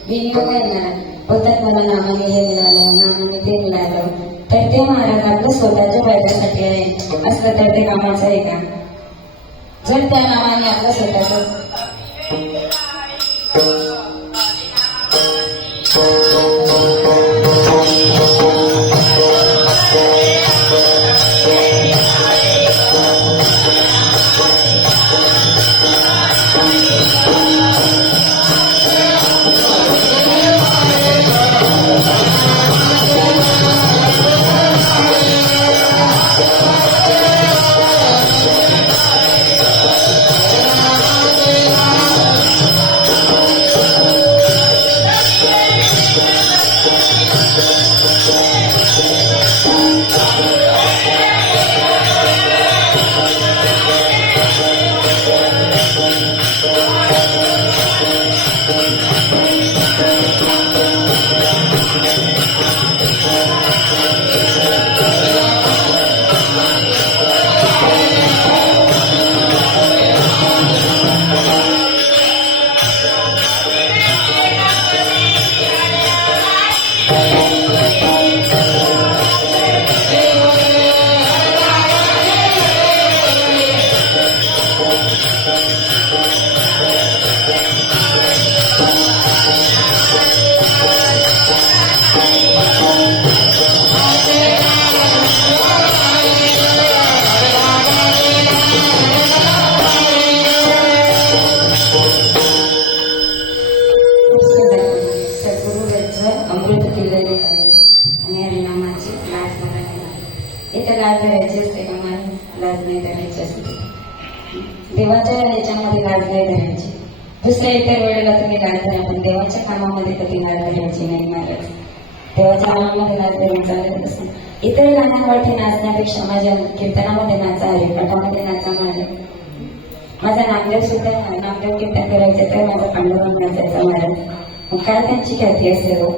विनियोग येणार बोलतात मला नामाने हे मिळालं नामाने ते मिळालं तर ते महाराज आपलं स्वतःच्या फायद्यासाठी आहे असलं तर ते कामाचं आहे का. जर त्या नामाने आपलं स्वतःचं देवाच्या याच्यामध्ये लाज नाही धरायची. दुसऱ्या इतर वेळेला तुम्ही लाज धरा पण देवाच्या कामामध्ये कधी लाज धरायची नाही महाराज. देवाच्या कामामध्ये लाज धरायचं असं इतर गाण्यांवरती नाचण्यापेक्षा माझ्या कीर्तनामध्ये नाचा हरिपाठामध्ये नाचा माझा नामदेव सुद्धा नामदेव कीर्तन करायचं तर माझा पांडुरंग नाचायचा महाराज. मग काय त्यांची ख्याती असेल हो.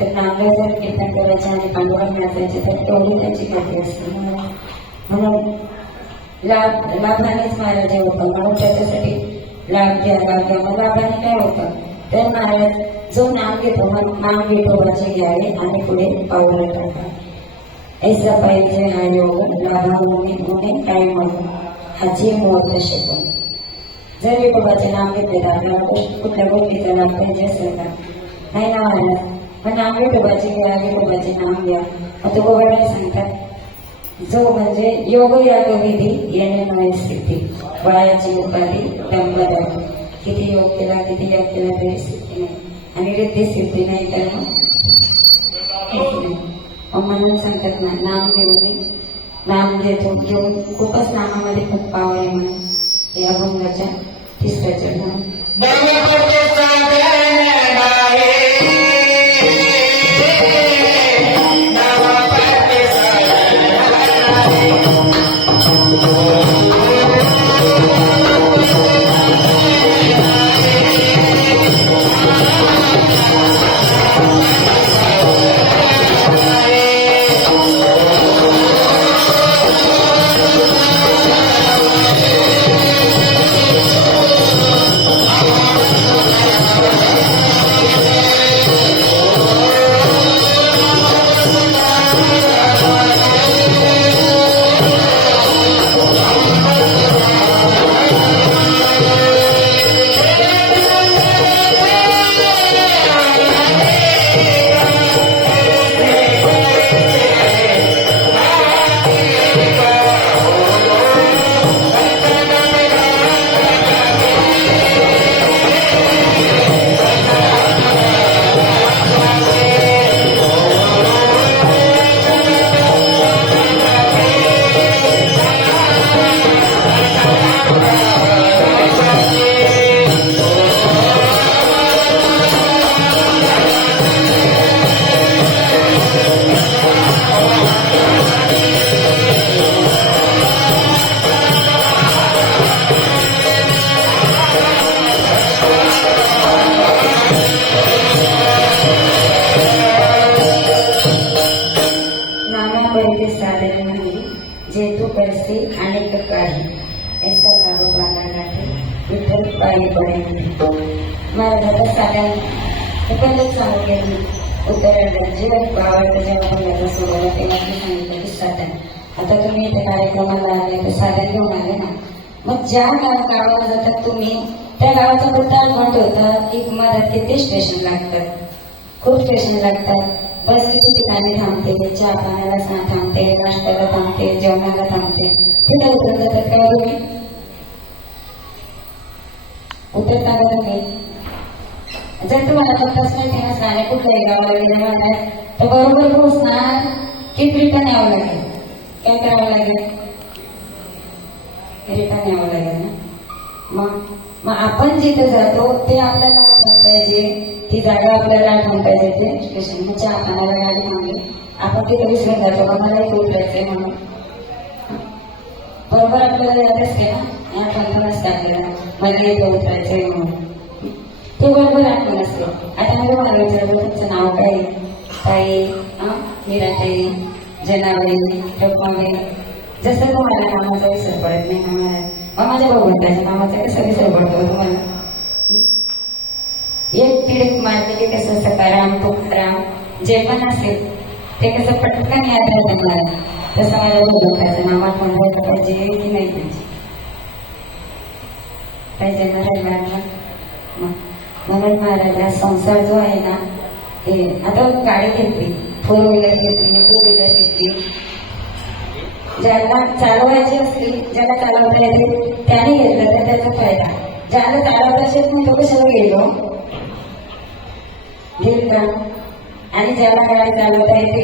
तर नामदेव जर कीर्तन करायचे आणि पांडुरंग नाचायचे तर तेवढी त्यांची ख्याती असते. म्हणून लाभानेच महाराज होतं म्हणून त्याच्यासाठी लाभ घ्या मग लाभाने काय होतं तर महाराज जो नाम घेतो मग नाम विठोबाचे घ्यावे आणि पुढे पावलं टाका. ऐसा पाहिजे हा योग लाभामुळे गुणे काय म्हणून हाची मुहूर्त शिकून. जर विठोबाचे नाम घेतले तर आपल्याला कुठल्या गोष्टीचा लाभ पाहिजे असेल का नाही ना महाराज. मग नाम विठोबाचे घ्या विठोबाचे नाम घ्या. मग तो गोबाला सांगतात जो म्हणजे योग याग विधी येणे नव्हे स्थिती वयाची उपाधी दंबदा. किती योग केला तरी स्थिती नाही आणि रिद्धी सिद्धी नाही तर मग म्हणून सांगतात ना नाम घेऊन नाम घेतो घेऊन खूपच नामामध्ये खूप पावर आहे म्हणून हे अभंगाच्या तिसऱ्या चरण. पाणी पडेल. महाराजांचा साधन पहिलेच सांगितले उत्तरायण जे आवडतं जेव्हा पहिल्यांदा सोडवलं तेव्हा ते सांगितलं की साधन. आता तुम्ही इथे कार्यक्रमाला आले तर साधन घेऊन आले ना, मग ज्या गावाला जातात तुम्ही त्या गावाचा बद्दल आठवण ठेवता की मधात किती स्टेशन लागतात, खूप स्टेशन लागतात. बस किती ठिकाणी थांबते, चहा पाण्याला थांबते, नाश्त्याला थांबते, जेवणाला थांबते. कुठे उतर जातात काय तुम्ही? उतरता का तुम्ही? जर तुम्हाला पत्ताच नाही देणार आणि कुठल्याही गावाला गेले म्हणतात तर बरोबर पोहोचणार की रिटर्न यावं लागेल? काय करावं लागेल? रिटर्न यावं लागेल ना. मग आपण जिथे जातो ते आपल्याला आठवण पाहिजे, ती जागा आपल्याला आठवण पाहिजे. ते स्टेशन चहा पाण्याला गाडी थांबली, आपण तिथे विसरून जातो का मला इथे उतरायचंय म्हणून. बरोबर आपल्याला याद असते ना, आठवण पण असते आपल्याला मला इथे उतरायचंय म्हणून. ते बरोबर आठवण असते. आता मी तुम्हाला विचारलं तुमचं नाव काय? ताई, हिराताई, जनाबाई, रखमाबाई. जसं तुम्हाला नामाचा विसर पडत नाही ना मला, मग माझ्या भगवंताच्या नामाचा कसा विसर पडतो तुम्हाला? एक तिडक मारले की कसं सकाराम तुकाराम जे पण असेल ते कसं पटकन याद राहतं मला, तसं माझ्या भगवंताचं नाम आठवण राहायला पाहिजे की नाही पाहिजे ना राहिला. म्हणून महाराजा संसार जो आहे ना, ते आता गाडी घेतली, 4 व्हीलर घेतली, 2 व्हीलर घेतली. ज्याला चालवायची असली, ज्याला चालवता येते त्याने घेतलं तर त्याचा फायदा. ज्याला चालवता येत नाही तो कशाला गेलो घेईल का? आणि ज्याला गाडी चालवता येते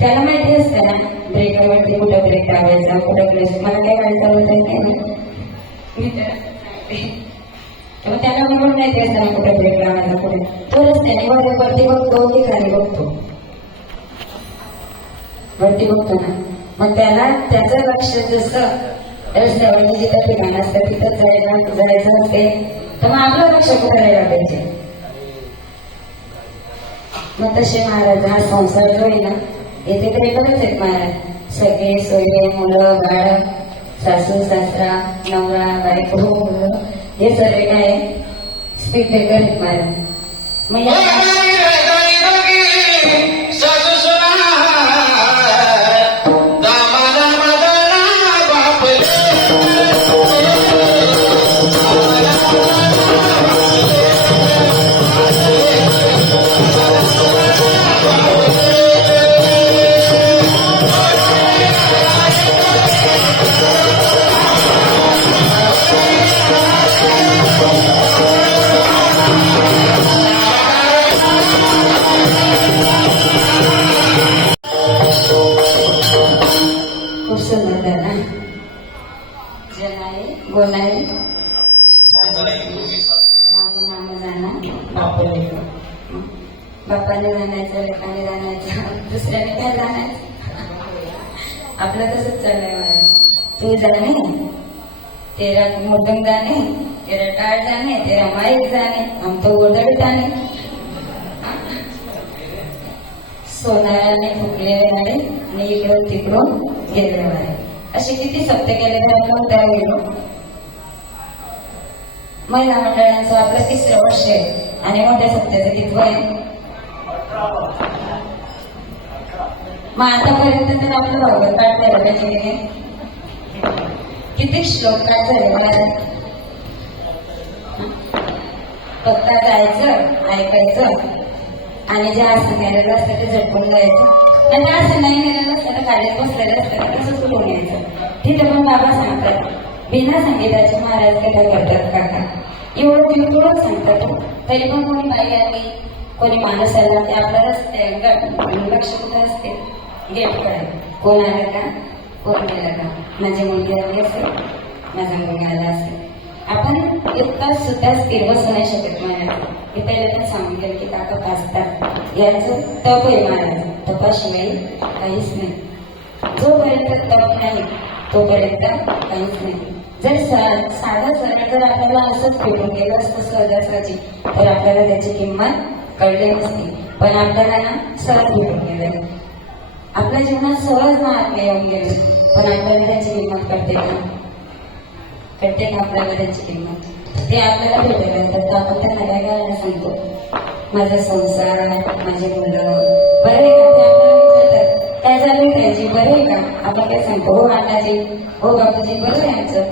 त्याला माहिती असतं ना ब्रेकवरती कुठं ब्रेक लावायचा, कुठं क्लच. मला काही गाडी चालवता येत नाही ना, मी तर त्याला म्हणून नाही ते असताना कुठे ब्रेक लावायचा, कुठे तो रस्त्याने वरती बघतो की खाली बघतो? वरती बघतो ना. मग त्याला त्याचं लक्ष जसं रस्त्यावरती जिथं ठिकाण असतं तिथं जायचं असते, तर मग आपलं लक्ष कुठे राहायला पाहिजे. मग तसे महाराज हा संसार जो आहे ना, येथे तर एकच आहेत महाराज. सगळे सोयरे, मुलं, बाळ, सासू सासरा, नवरा, बायको, मुलं, हे सर्व काय स्पीड ब्रेकर आहेत महाराज. मग बोलाय राम नाम जाणा बापाने जाणायचं, लेकाने जाणायचं, दुसऱ्याने काय जाणायचं. आपलं तसंच चाललंय मला. तू जाणे तेरा मोदम जाणे, तेरा टाळ जाणे, तेरा माईक जाणे, हम तो गोदड जाणे. सोनाराने फुकलेले वारे आणि इकडून तिकडून गेले वारे. असे किती सत्य केले तर आपण त्या गेलो. महिला मंडळांचं आपलं 3रं वर्ष आहे आणि मोठ्या सत्याचं किती वय? मग आतापर्यंत तर आपलं भागवत पाठ करायला पाहिजे. किती श्लोक काय झाले मला? फक्त जायचं, ऐकायचं आणि जे असं नेलेलं असतं ते झटकून जायचं. आणि असं नाही नेलेलं असतं तर खालीच बसलेलं असतं कसं सुटून यायचं. तिथे पण बाबा सांगतात बिना संगीताचे महाराज काय करतात काका, एवढं बिलकुलच सांगतात. तरी पण कोणी बाई आली, कोणी माणूस आला ते आपलं रस्ते लक्ष कुठं असते गेटकडे. कोण आलं का, कोण गेलं का, माझी मुलगी आली असेल, माझा मुलगा आला असेल. आपण इतका सुद्धा स्थिर बसू नाही शकत महाराज. मी पहिले पण सांगून गेलं की काका पाचतात याचं तप आहे महाराज. तपाशिवाय काहीच नाही. जोपर्यंत तप नाही तोपर्यंत काहीच नाही. जर साधं सरळ जर आपल्याला असंच भेटून गेलं असतं सहजासहजी तर आपल्याला त्याची किंमत कळली नसती. पण आपल्याला ना सहज भेटून गेलं, आपल्या जीवनात सहज महात्म्य येऊन गेले, पण आपल्याला त्याची किंमत कळते का? कळते का आपल्याला त्याची किंमत? ते आपल्याला भेटल्यानंतर तर आपण त्यांना काय करायला सांगतो, माझा संसार, माझे मुलं बरे का, ते आपल्याला विचारतात काय झालं त्याची, बरे आहे का, आपण काय सांगतो, हो अण्णाजी, हो बापूजी, बरं आहे आमचं,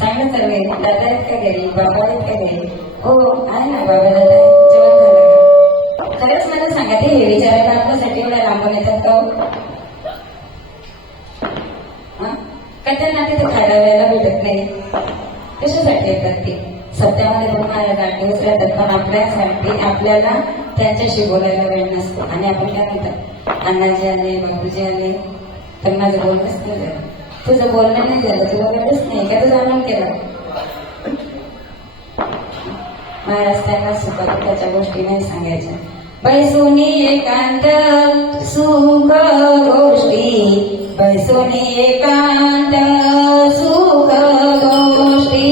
चांगलं चालू आहे, दादा आहेत का घरी, बाबा आहेत का घरी, हो आहे ना बाबा, दादा जेवण झालं का. खरंच मला सांगा, ते हे विचारायला आपल्यासाठी एवढ्या लांबून येतात का हो? का त्यांना तिथे खायला वेळेला भेटत नाही, कशासाठी येतात ते? सत्यामध्ये लोकांना गाठी उचलतात, पण आपल्यासाठी आपल्याला त्यांच्याशी बोलायला वेळ नसतो. आणि आपण काय म्हणतात, अण्णाजी आले, बापूजी आले, पण माझं बोलणंच नाही झालं. तुझं बोलणं नाही झालं, तुला वेळच नाही का, तुझा आराम केला. महाराज त्यांना सुखदुःखाच्या गोष्टी नाही सांगायच्या. बैसोनी एकांत सुख गोष्टी, बैसोनी एकांत सुख गोष्टी,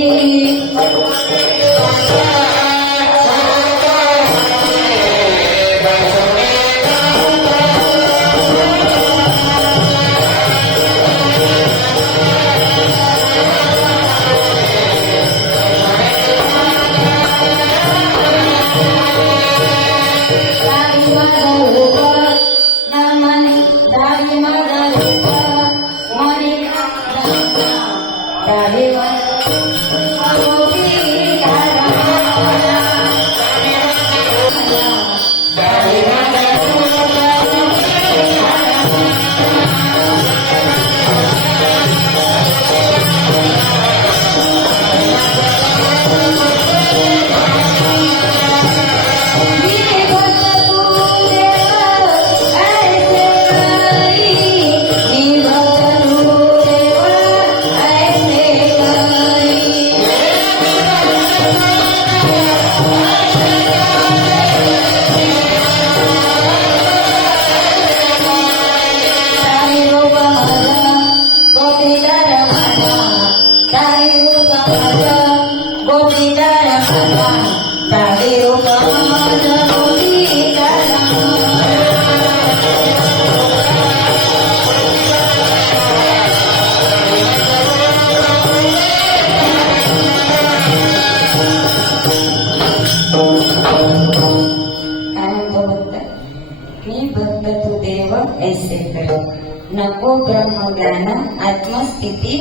नको ब्रह्मज्ञान आत्मस्थिती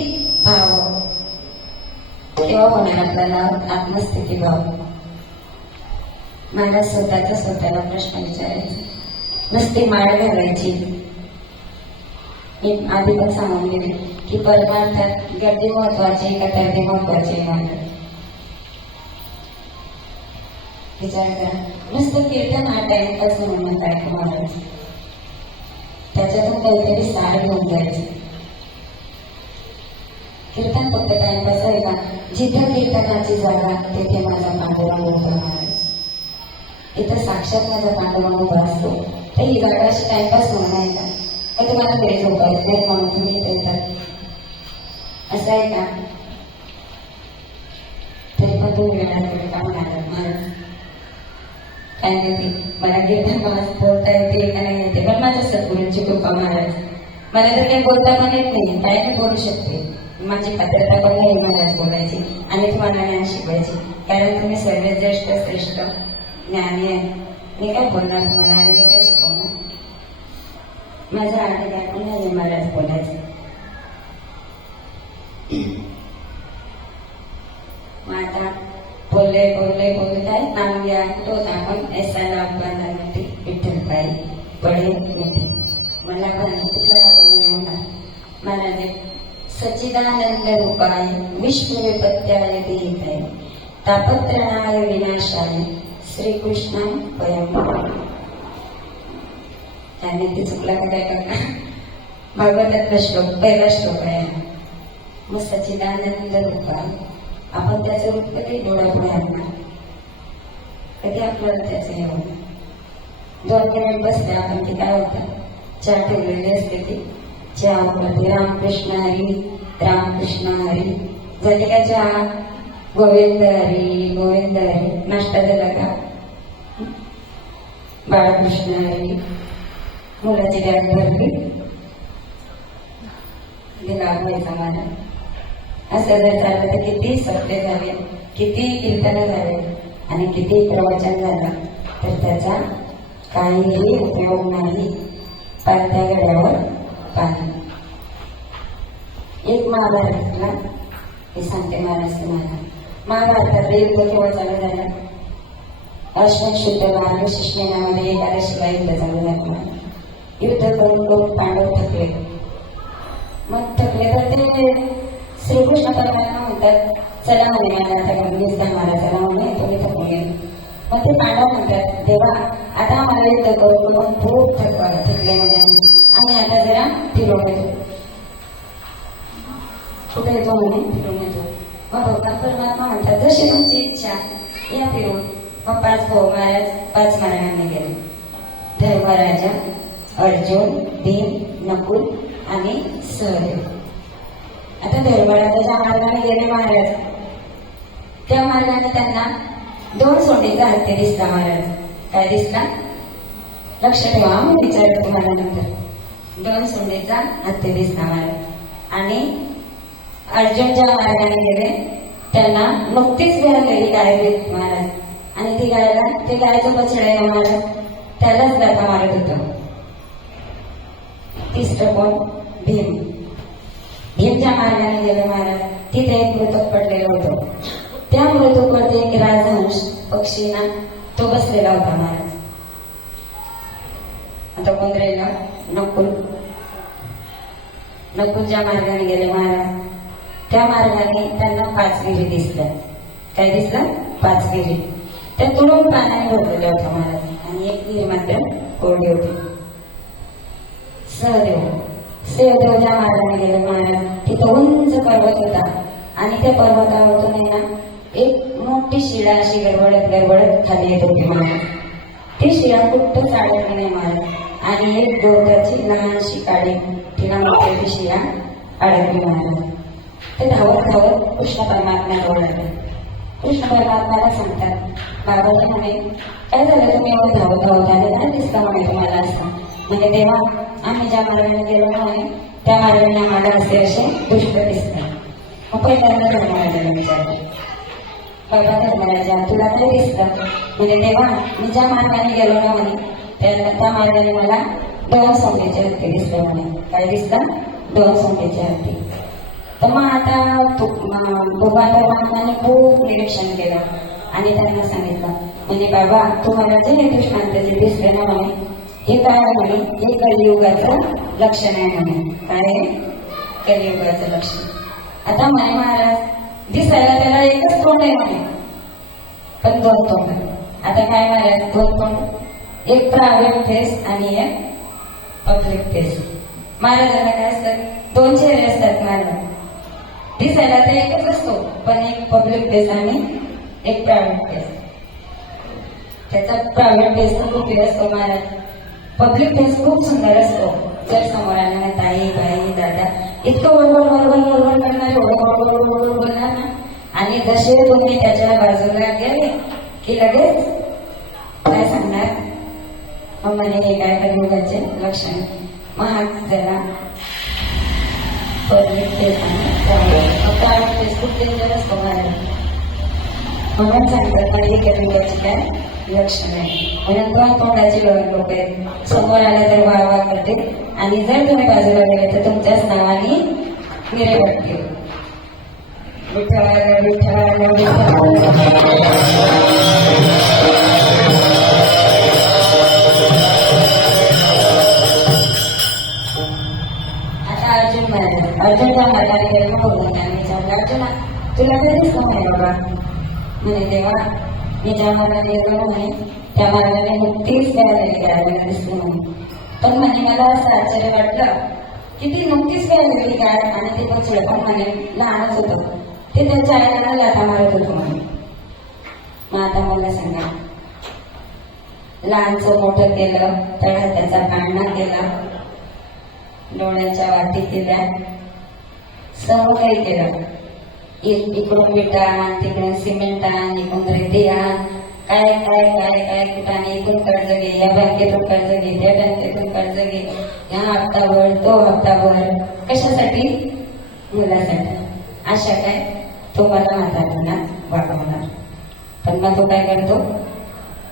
भाव. तेव्हा होणार आपल्याला आत्मस्थिती भाव. मला स्वतःला प्रश्न विचारायचे, नुसती माळ घालायची. मी आधी पण सांगून गेले की परमार्थात गर्दी महत्वाची का गर्दी महत्वाची म्हणतात. विचार करा, नुसतं कीर्तन हा टाइमपास म्हणत आहे महाराज, त्याच्यातून काहीतरी सार घेऊन जायचं. कीर्तन फक्त टाइमपास आहे का? जिथं कीर्तनाची जागा तिथे माझा पांडुरंग उभा महाराज, इथं साक्षात माझा पांडुरंग उभा असतो. तर ही जागा अशी टाइमपास म्हणून आहे का? तुम्हाला घरी झोपायचं नाही म्हणून तुम्ही इथे येतात असं आहे का? तरी पण तुम्ही वेळाकडे का म्हणालात महाराज? काय माहिती मला कीर्तन बोलता येते का नाही येते, पण माझ्या सद्गुरूंची कृपा महाराज. मला तर काही बोलता पण येत नाही, काय मी बोलू शकते, माझी पात्रता पण नाही महाराज बोलायची आणि तुम्हाला ज्ञान शिकवायची, कारण तुम्ही सर्व ज्येष्ठ श्रेष्ठ ज्ञानी आहे. मी काय बोलणार तुम्हाला आणि मी काय शिकवणार? माझा अधिकार पण नाही महाराज बोलायचं. मग आता बोलले काय नाम घ्या तोच आपण ऐसा लाभ बांधण्यासाठी विठ्ठलबाई बडे मोठे मला होणार म्हणाले. सच्चिदानंद रूपाय विश्वविपत्याय देहिताय तापत्रणाय विनाशाय श्रीकृष्ण स्वयं. त्याने ते चुकला का काय करता? भागवतातला श्लोक, पहिला श्लोक आहे. मग सच्चिदानंद रूपाय, आपण त्याचं रूप कधी डोळ्यापुढे आणणार, कधी आपल्याला त्याचं हे होणार. 2 मिनिट बसले आपण ते काय होतं, चहा ठेवलेली असते ती चहा उकळते, रामकृष्ण हरी रामकृष्ण हरी झाली का चहा, गोविंद हरी गोविंद हरी. नाश्ता झाला का, बाळकृष्ण हरी, मुलाची बॅग भरली, दिला व्हायचा मला. असं जर चाललं तर किती सत्य झाले, किती कीर्तन झाले आणि किती प्रवचन झालं तर त्याचा काहीही उपयोग नाही. पालत्या गड्यावर पाणी. एक महाभारतला हे सांगते महाराज तुम्हाला. महाभारतातलं युद्ध केव्हा चालू झालं? अश्विन शुद्ध मार्गशीर्ष महिन्यामध्ये एकादशीला युद्ध चालू झालं. युद्ध करून करून पांडव थकले. मग थकले तर ते श्रीकृष्ण परमात्मा म्हणतात, चला म्हणे मला आता गणेश मारा, चला म्हणे तुम्ही थकले. मग ते पांडव म्हणतात, देवा आता आम्हाला युद्ध करून करून खूप थकले म्हणजे आम्ही आता जरा फिरून येतो. कुठे येतो म्हणे? फिरून येतो. मग भगवान परमात्मा म्हणतात, जशी तुमची इच्छा या फिरून. मग 5 भाऊ महाराज 5 मार्गाने गेले. धर्मराजा, अर्जुन, भीम, नकुल आणि सहदेव. आता धर्मराजाच्या मार्गाने गेले महाराज. त्या मार्गाने त्यांना 2 सोंडीचा हत्ती दिसला महाराज. काय दिसला? लक्ष ठेवा, मी विचारतो तुम्हाला नंतर. 2 सोंडीचा हत्ती दिसला महाराज. आणि अर्जुन ज्या मार्गाने गेले त्यांना नुकतीच मिळालेली गाय दिली महाराज. आणि ती गायचं बछडं आहे महाराज, त्यालाच दाता मारत होतं. तिसरं कोण? भीम. भीमच्या मार्गाने गेले महाराज. तिथे एक मृतक पडलेलं होतं. त्या मृतकवरती एक राजहंस पक्षीना तो बसलेला होता महाराज. आता कोण राहिला? नकुल ज्या मार्गाने गेले महाराज त्या मार्गाने त्यांना 5 विहिरी दिसल्या. काय दिसलं? 5 विहिरी. त्या तुडून पाण्याने भरलेल्या होत्या महाराज. आणि एक विहीर मात्र कोरडी होती. सहदेव ज्या मार्गाने गेले महाराज तिथं उंच पर्वत होता. आणि त्या पर्वतावरतून ना एक मोठी शिळा अशी गडबडत खाली येत होती महाराज. ती शिळा कुठं चालवली नाही महाराज. आणि एक गवताची लहानशी काडी तिला मोठी शिळा अडकली महाराज. ते धावत कृष्ण परमात्म्याजवळ आले. कृष्ण परमात्म्याला सांगतात, बाबाजी म्हणे काय झालं तुम्ही एवढं धावत आले? काय दिसतं म्हणे तुम्हाला असं? म्हणजे तेव्हा आम्ही ज्या मार्गाने गेलो ना म्हणे त्या मार्गाने आम्हाला असे दुष्ट दिसतात. मग पहिल्यांदा धर्मराजाला विचारलं, बाबा धर्मराजा तुला काय दिसतं? म्हणजे तेव्हा मी ज्या मार्गाने गेलो ना म्हणे त्या मार्गाने मला 2 सोंडीचे हत्ती दिसले म्हणे. काय दिसतं? 2 सोंडीचे हत्ती. तर मग आता भगवान परमात्म्याने खूप निरीक्षण केलं आणि त्यांना सांगितलं, म्हणजे बाबा तुम्हाला जे दृष्टांत जे दिसले ना म्हणे हे काय म्हणे, हे कलियुगाचं लक्षण आहे म्हणे. काय? कलियुगाचं लक्षण. आता म्हणे महाराज दिसायला त्याला एकच तोंड आहे म्हणे, पण 2 तोंड. आता काय महाराज 2 तोंड? एक प्रायव्हेट फेस आणि एक पब्लिक फेस. महाराजांना काय असतात? 2 चेहरे असतात महाराज. दिसायला तर एकच असतो, पण एक पब्लिक फेस आणि एक प्रायव्हेट फेस. त्याचा प्रायव्हेट फेस तर खूप असतो महाराज. पब्लिक फेस खूप सुंदर असतो. जर समोर आला ना ताई बाई दादा इतकं बरोबर करणार, एवढं बोलणार ना. आणि जसे तुम्ही त्याच्या बाजूला गेले की लगेच काय सांगणार? मग म्हणे हे काय कलियुगाचे लक्षण. मग हा जरा पब्लिक फेस आणि प्रायव्हेट फेस खूप डेंजर असतो महाराज. म्हणून सांगतात माझी कलियुगाची काय लक्षण आहे. म्हणून 2 तोंडाची लोक आहेत. समोर आला तर वा करते आणि जर तुम्ही बाजूला गेले तर तुमच्याच नावाने मिरे वाटते. विठ्ठल विठ्ठल अर्जुनच्या मार्गाने गेले. मग भगवंताने विचारलं, अर्जुना तुला काय दिसतं म्हणे बाबा? म्हणे तेव्हा मी ज्या मार्गाने गेलो म्हणे त्या मार्गाने नुकतीच मिळालेली गाय दिसली म्हणे. पण म्हणे मला असं आश्चर्य वाटलं की ती नुकतीच मिळालेली गाय आणि ते बछडं पण म्हणे लहानच होतं. ते त्यांच्या आईला लाथा मारत होतं म्हणे. मग आता मला सांगा, लहानचं मोठं केलं, तळा त्याचा काढणा केला, डोळ्याच्या वाटी केल्या, सर्व काही केलं. इकडून विटा आण, तिकडून सिमेंट आण, इकडून रेती आण, काय काय काय काय कुठाने इथून कर्ज घे, या बँकेतून कर्ज घे, त्या बँकेतून कर्ज घे, या हप्ता भर तो हप्ता भर. कशासाठी? मुलासाठी. अशा काय तो मला म्हाताऱ्यांना वागवणार. पण मग तो काय करतो,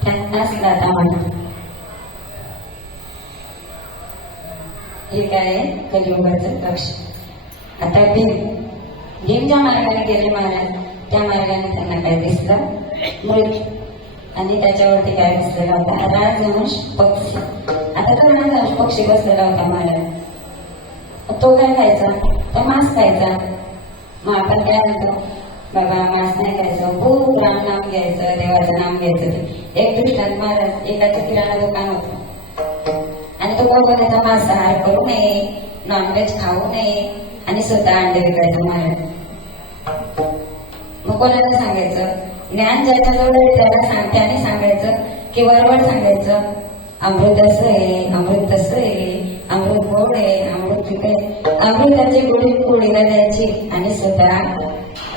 त्यांनाच दादा म्हणतो. हे काय आहे कलियुगाचं लक्ष. आता भीम ज्या मार्गाने गेले महाराज त्या मार्गाने त्यांना काय दिसलं, मृत्यू. आणि त्याच्यावरती काय दिसलेला होता, राजहंस पक्षी. आता तो राजहंस पक्षी बसलेला होता महाराज. तो काय खायचा, तर मांस खायचा. मग आपण काय म्हणतो, बाबा मांस नाही खायचं, खूप राम नाम घ्यायचं, देवाचं नाम घ्यायचं. एक दिवसात महाराज एकाचं किराणा दुकान होतं आणि तो काय बोलायचा, मांसाहार करू नये, नॉनव्हेज खाऊ नये आणि स्वतः अंडे विकायचं महाराज. मग कोणाला सांगायचं, ज्ञान ज्याच्याजवळ त्याने सांगायचं की वरवर सांगायचं, अमृत असं आहे, अमृत तसं आहे, अमृत गोड आहे, अमृत तिथे. अमृताची गोडी पोळीला द्यायची आणि स्वतः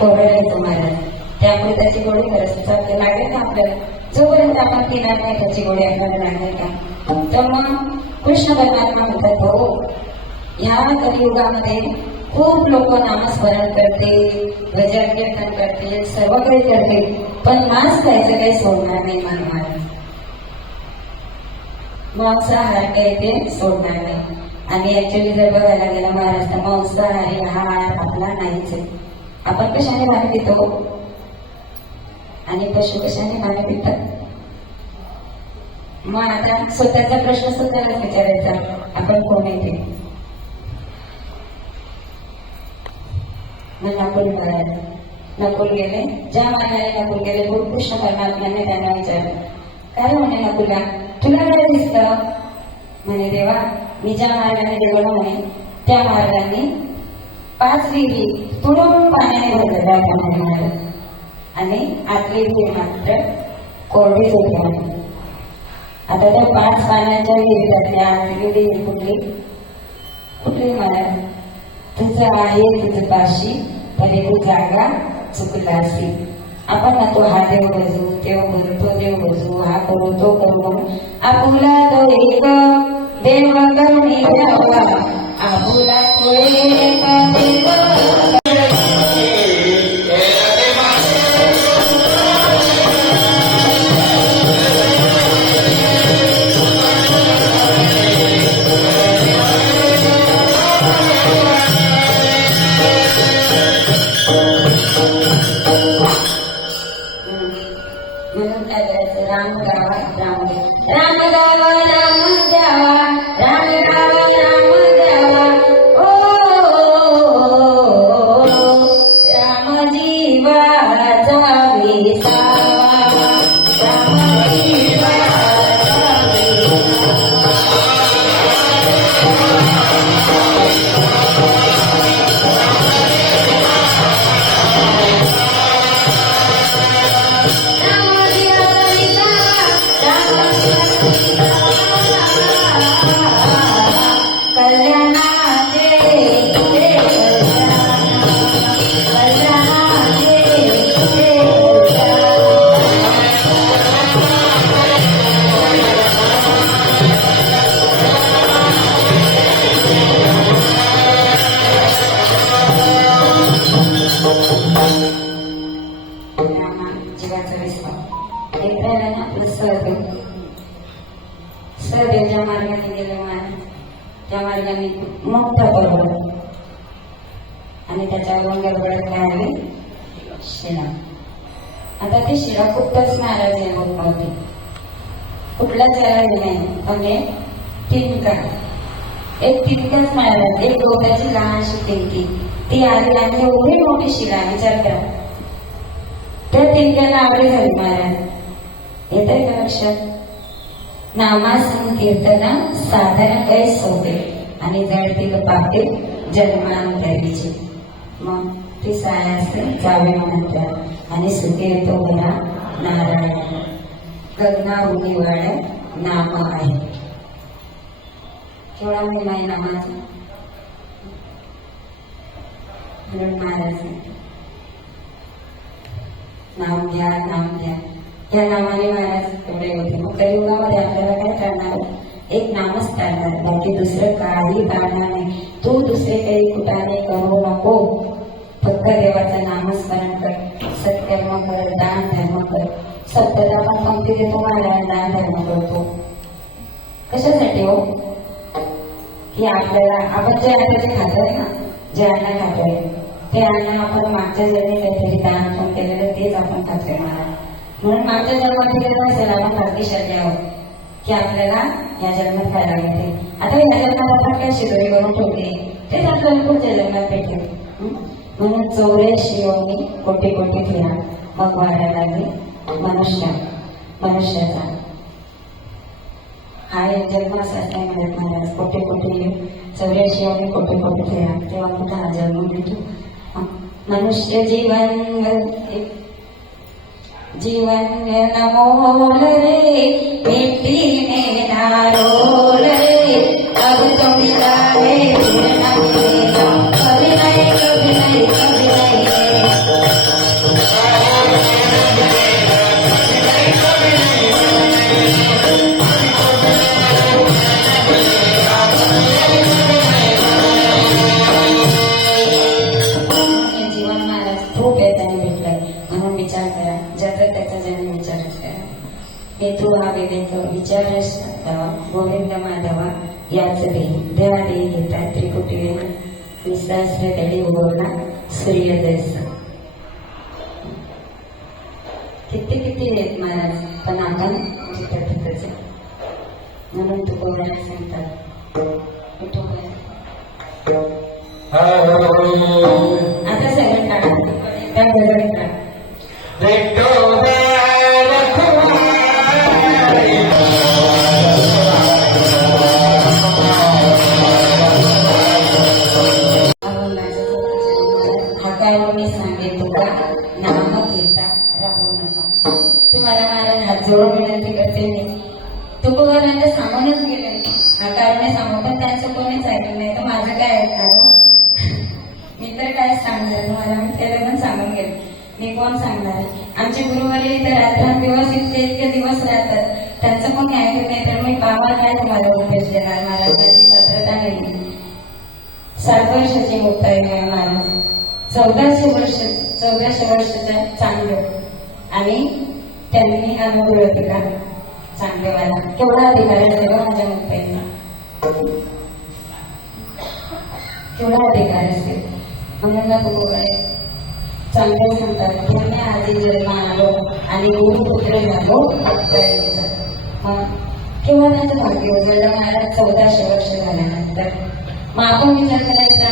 कोरडायचं महाराज. त्या अमृताची गोडी खरंच लागेल का आपल्याला, जोपर्यंत आपण पिणार नाही त्याची गोडी आपल्याला लागेल का. तर मग कृष्ण परमात्मा म्हणतात, भाऊ ह्या कलियुगामध्ये खूप लोक नामस्मरण करते, भजन कीर्तन करते, सर्व काही करते, पण मांस खायचं काही सोडणार नाही महाराज. मांसाहार काही ते सोडणार नाही. आणि ऍक्च्युली जर बघायला गेला महाराज तर मांसाहारी हा आहार आपला नाहीच आहे. आपण कशाने पाणी पितो आणि पशु कशाने पाणी पितात. मग आता स्वतःचा प्रश्न स्वतःलाच विचारायचा, आपण कोण येते. नकुल गेले, ज्या मार्गाने नकुल गेले, कृष्ण परमात्म्याने त्यांना विचारलं, काय म्हणे नकुला, तुला काय दिसतं. म्हणे देवा, मी ज्या मार्गाने गेलो म्हणे त्या मार्गाने 5 विहिरी तुडून पाण्याने भरलेल्या म्हणे आणि आतली विहीर मात्र कोरडीच होती म्हणे. आता त्या 5 पाण्याच्या विहिरीतल्या आतली विहीर कुठली महाराज, तुझं आहे तुझं पाशी तरी तू जागा चुकलासी. आपण ना तो हा देव बजू, देव करू, तो देव बजू, हा करू, तो करू म्हणून आपुला तो एक देव करून द्यावा, आपुला तो एक देव. म्हणून काय करायचं, राम गावा राम द्यावा, राम गावा राम द्यावा, राम गावा राम द्यावा. ओ राम जीवाचा विसावा, राम जीवाचा सहदेव ज्या मार्गाने गेले त्या मार्गाने मोठा पर्वत आणि त्याच्यावरून गडबडत काय आले, शिळा. आता ती शिळा खूपच नाराज आहे होती, कुठलाच यायला नाही. म्हणजे तिनका एक तिनकाच नाराज, एक गवताची लहानशी तिनकी ती आली आणि एवढी मोठी शिळा, विचार करा. त्या तिनक्याला आवडी झाली महाराज. येत आहे का लक्षात. नामा संकीर्तना साधारण काही सोपे आणि जळतील पापे जन्मांतरीचे. मग ती साया असते जावे म्हणतात आणि सुखे येतो बरा नारायण. गगना उगीवाड नाम आहे. केवढा महिमा आहे नामाचा. म्हणून महाराज नाम घ्या, नाम घ्या. या नामाने महाराज एवढे होते. मग कलियुगामध्ये आपल्याला काय करणार, एक नामच करणार, बाकी दुसरं काही करणार नाही. तू दुसरे काही कुठाने करू नको. फक्त देवाचं नामस्मरण कर, सत्कर्म कर, दान धर्म कर. सप्तता आपण पंक्ती देतो महाराज, दान धर्म करतो कशासाठी हो? की आपल्याला आपण जे आता जे खातोय ना, जे अन्न खातोय ते अन्न आपण मागच्या जन्मी काहीतरी दान पण केलेलं तेच आपण खातोय महाराज. म्हणून मागच्या जन्मात दिलेलं असेल आपण भाग्यशाली आहोत की आपल्याला या जन्मात खायला मिळते. आता या जन्मात आपण काय शिदोरी करून ठेवते तेच आपल्याला पुढच्या जन्मात भेटेल. म्हणून 84 योनी कोटी कोटी फिरा मग वाढायला लागली मनुष्याचा हा एक जन्म असाच नाही म्हणत महाराज. कोटी कोटी 84 योनी कोटी कोटी फिरा तेव्हा कुठं हा जन्म भेटू. मनुष्य जीवन नमोल रे मिट्टी में नारोल रे अब तो मिला है फिर न मिलेगा कभी नहीं कभी नहीं कभी नहीं. जीवन महाराज खूप याच्याने भेटलं म्हणून विचार करा, ज्याचा त्याचा जन्म विचारच करा. हेतू हा विवेक विचारच गोविंद माधवा याच देवा देई घेता त्रिकुटी विसहस्र कडी उगवला सूर्योदयस. किती आहेत महाराज, पण आपण जिथं तिथंच आहे. म्हणून तू कोणाला सांगतात आता सगळं काढा गडबड काढा. हातावरून सांगे तुका नाम घेता राहू नका. तुम्हाला महाराज हात जोडून विनंती करते मी, तुकोबारांच्या सामानच गेले हातावरून सांगू पण त्यांचं कोणीच ऐकलं नाही तर माझं काय ऐकणार. मी तर काय सांगणार तुम्हाला, मी त्याला पण सांगून गेले. मी कोण सांगणार? आमचे गुरुवारी तर रात्रंदिवस इतके दिवस राहतात, त्यांचं कोणी ऐकत नाही तर मी बाबा काय तुम्हाला उपदेश देणार. महाराजांची पात्रता नाही. 7 वर्षाची मुक्ताई महाराज 1400 वर्षाच्या चांगलं आणि त्यांनी अनुभव का चांगलेवाला केवढा अधिकार असेल माझ्या मुक्ताईचा, केवढा अधिकार असेल. म्हणून ना तो चांगले सांगतात की मी आधी जन्म आलो आणि गुरुपुत्र झालो. केव्हा त्यांचं भाग्य उजळलं महाराज 1400 वर्ष झाल्यानंतर. मग आपण विचार करायचा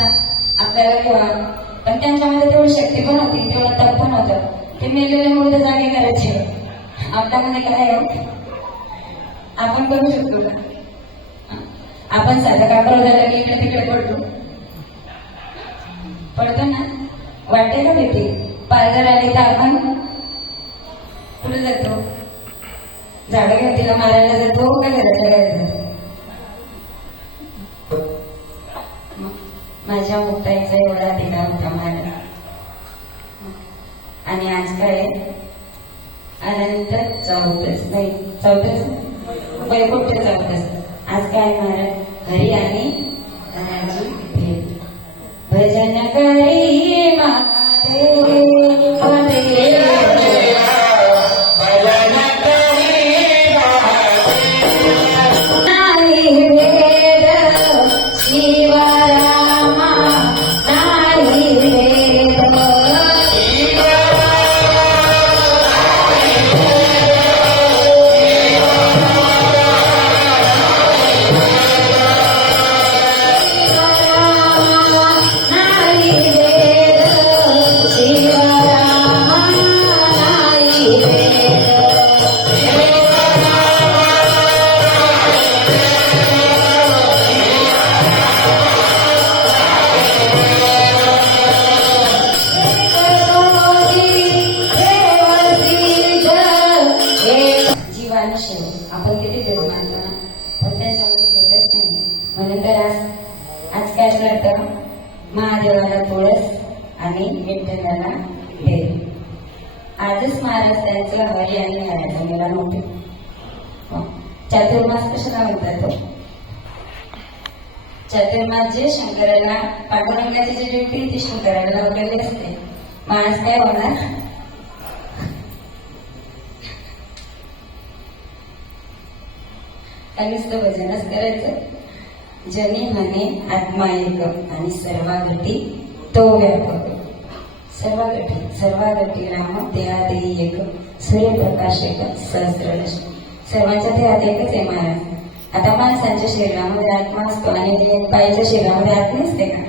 आपल्याला केव्हा, पण त्यांच्यामध्ये तेवढी शक्ती पण होती, तेवढं तप पण होतं. ते मेलेले मुळे जागे करायचे. आपल्यामध्ये काय आहे, आपण करू शकतो का? आपण साधं कापड झालं की इकडे तिकडे पडतो ना, वाटते का भीती? पालघर आली तर आपण कुठे जातो? झाडं घेतीला मारायला जातो का घराच्या घरात जातो? माझ्या मुक्ताईचा एवढा अधिकार होता मला. आणि आज काय अनंत 14 वैकुंठ 14. आज काय महाराज हरी आणि धनाची भेट. भजन करी महादेव आपण किती भेट मानतो ना, पण त्याच्यामध्ये भेटच नाही. म्हणून तर आज काय करतं, महादेवाला तुळस आणि विठ्ठलाला भेट. आजच महाराज त्यांचं हरी आणि हरायचं मला नव्हते. चातुर्मास कशाला म्हणतात तो? चातुर्मास्य शंकराला पांडुरंगाची जी ड्युटी ती शंकराला लावलेली असते. माणूस काय होणार? नुसतं भजनच करायचं. जनी म्हणे आत्मा एक आणि सर्वागती तो व्यापक. सर्वागती राम देहादेही एक सूर्यप्रकाश एक सहस्रदश. सर्वांच्या देहात एकच आहे महाराज. आता माणसांच्या शरीरामध्ये आत्मा असतो आणि बाईच्या शरीरामध्ये आत्मा असते का?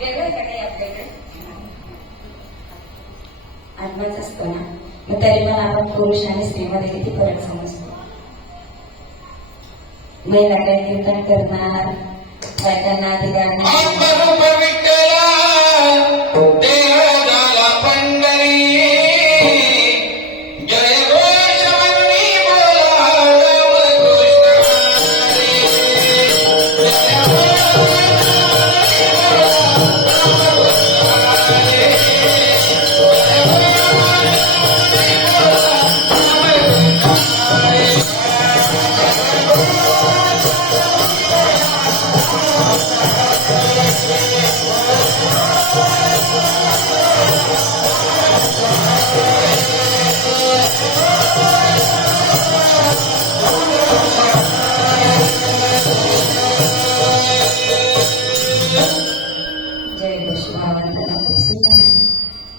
वेगळं का काही आपल्याकडे आत्माच असतो ना. मग तरी पण आपण पुरुष आणि स्त्रीमध्ये किती फरक समजतो. महिला काय कीर्तन करणार, बायकांना अधिकार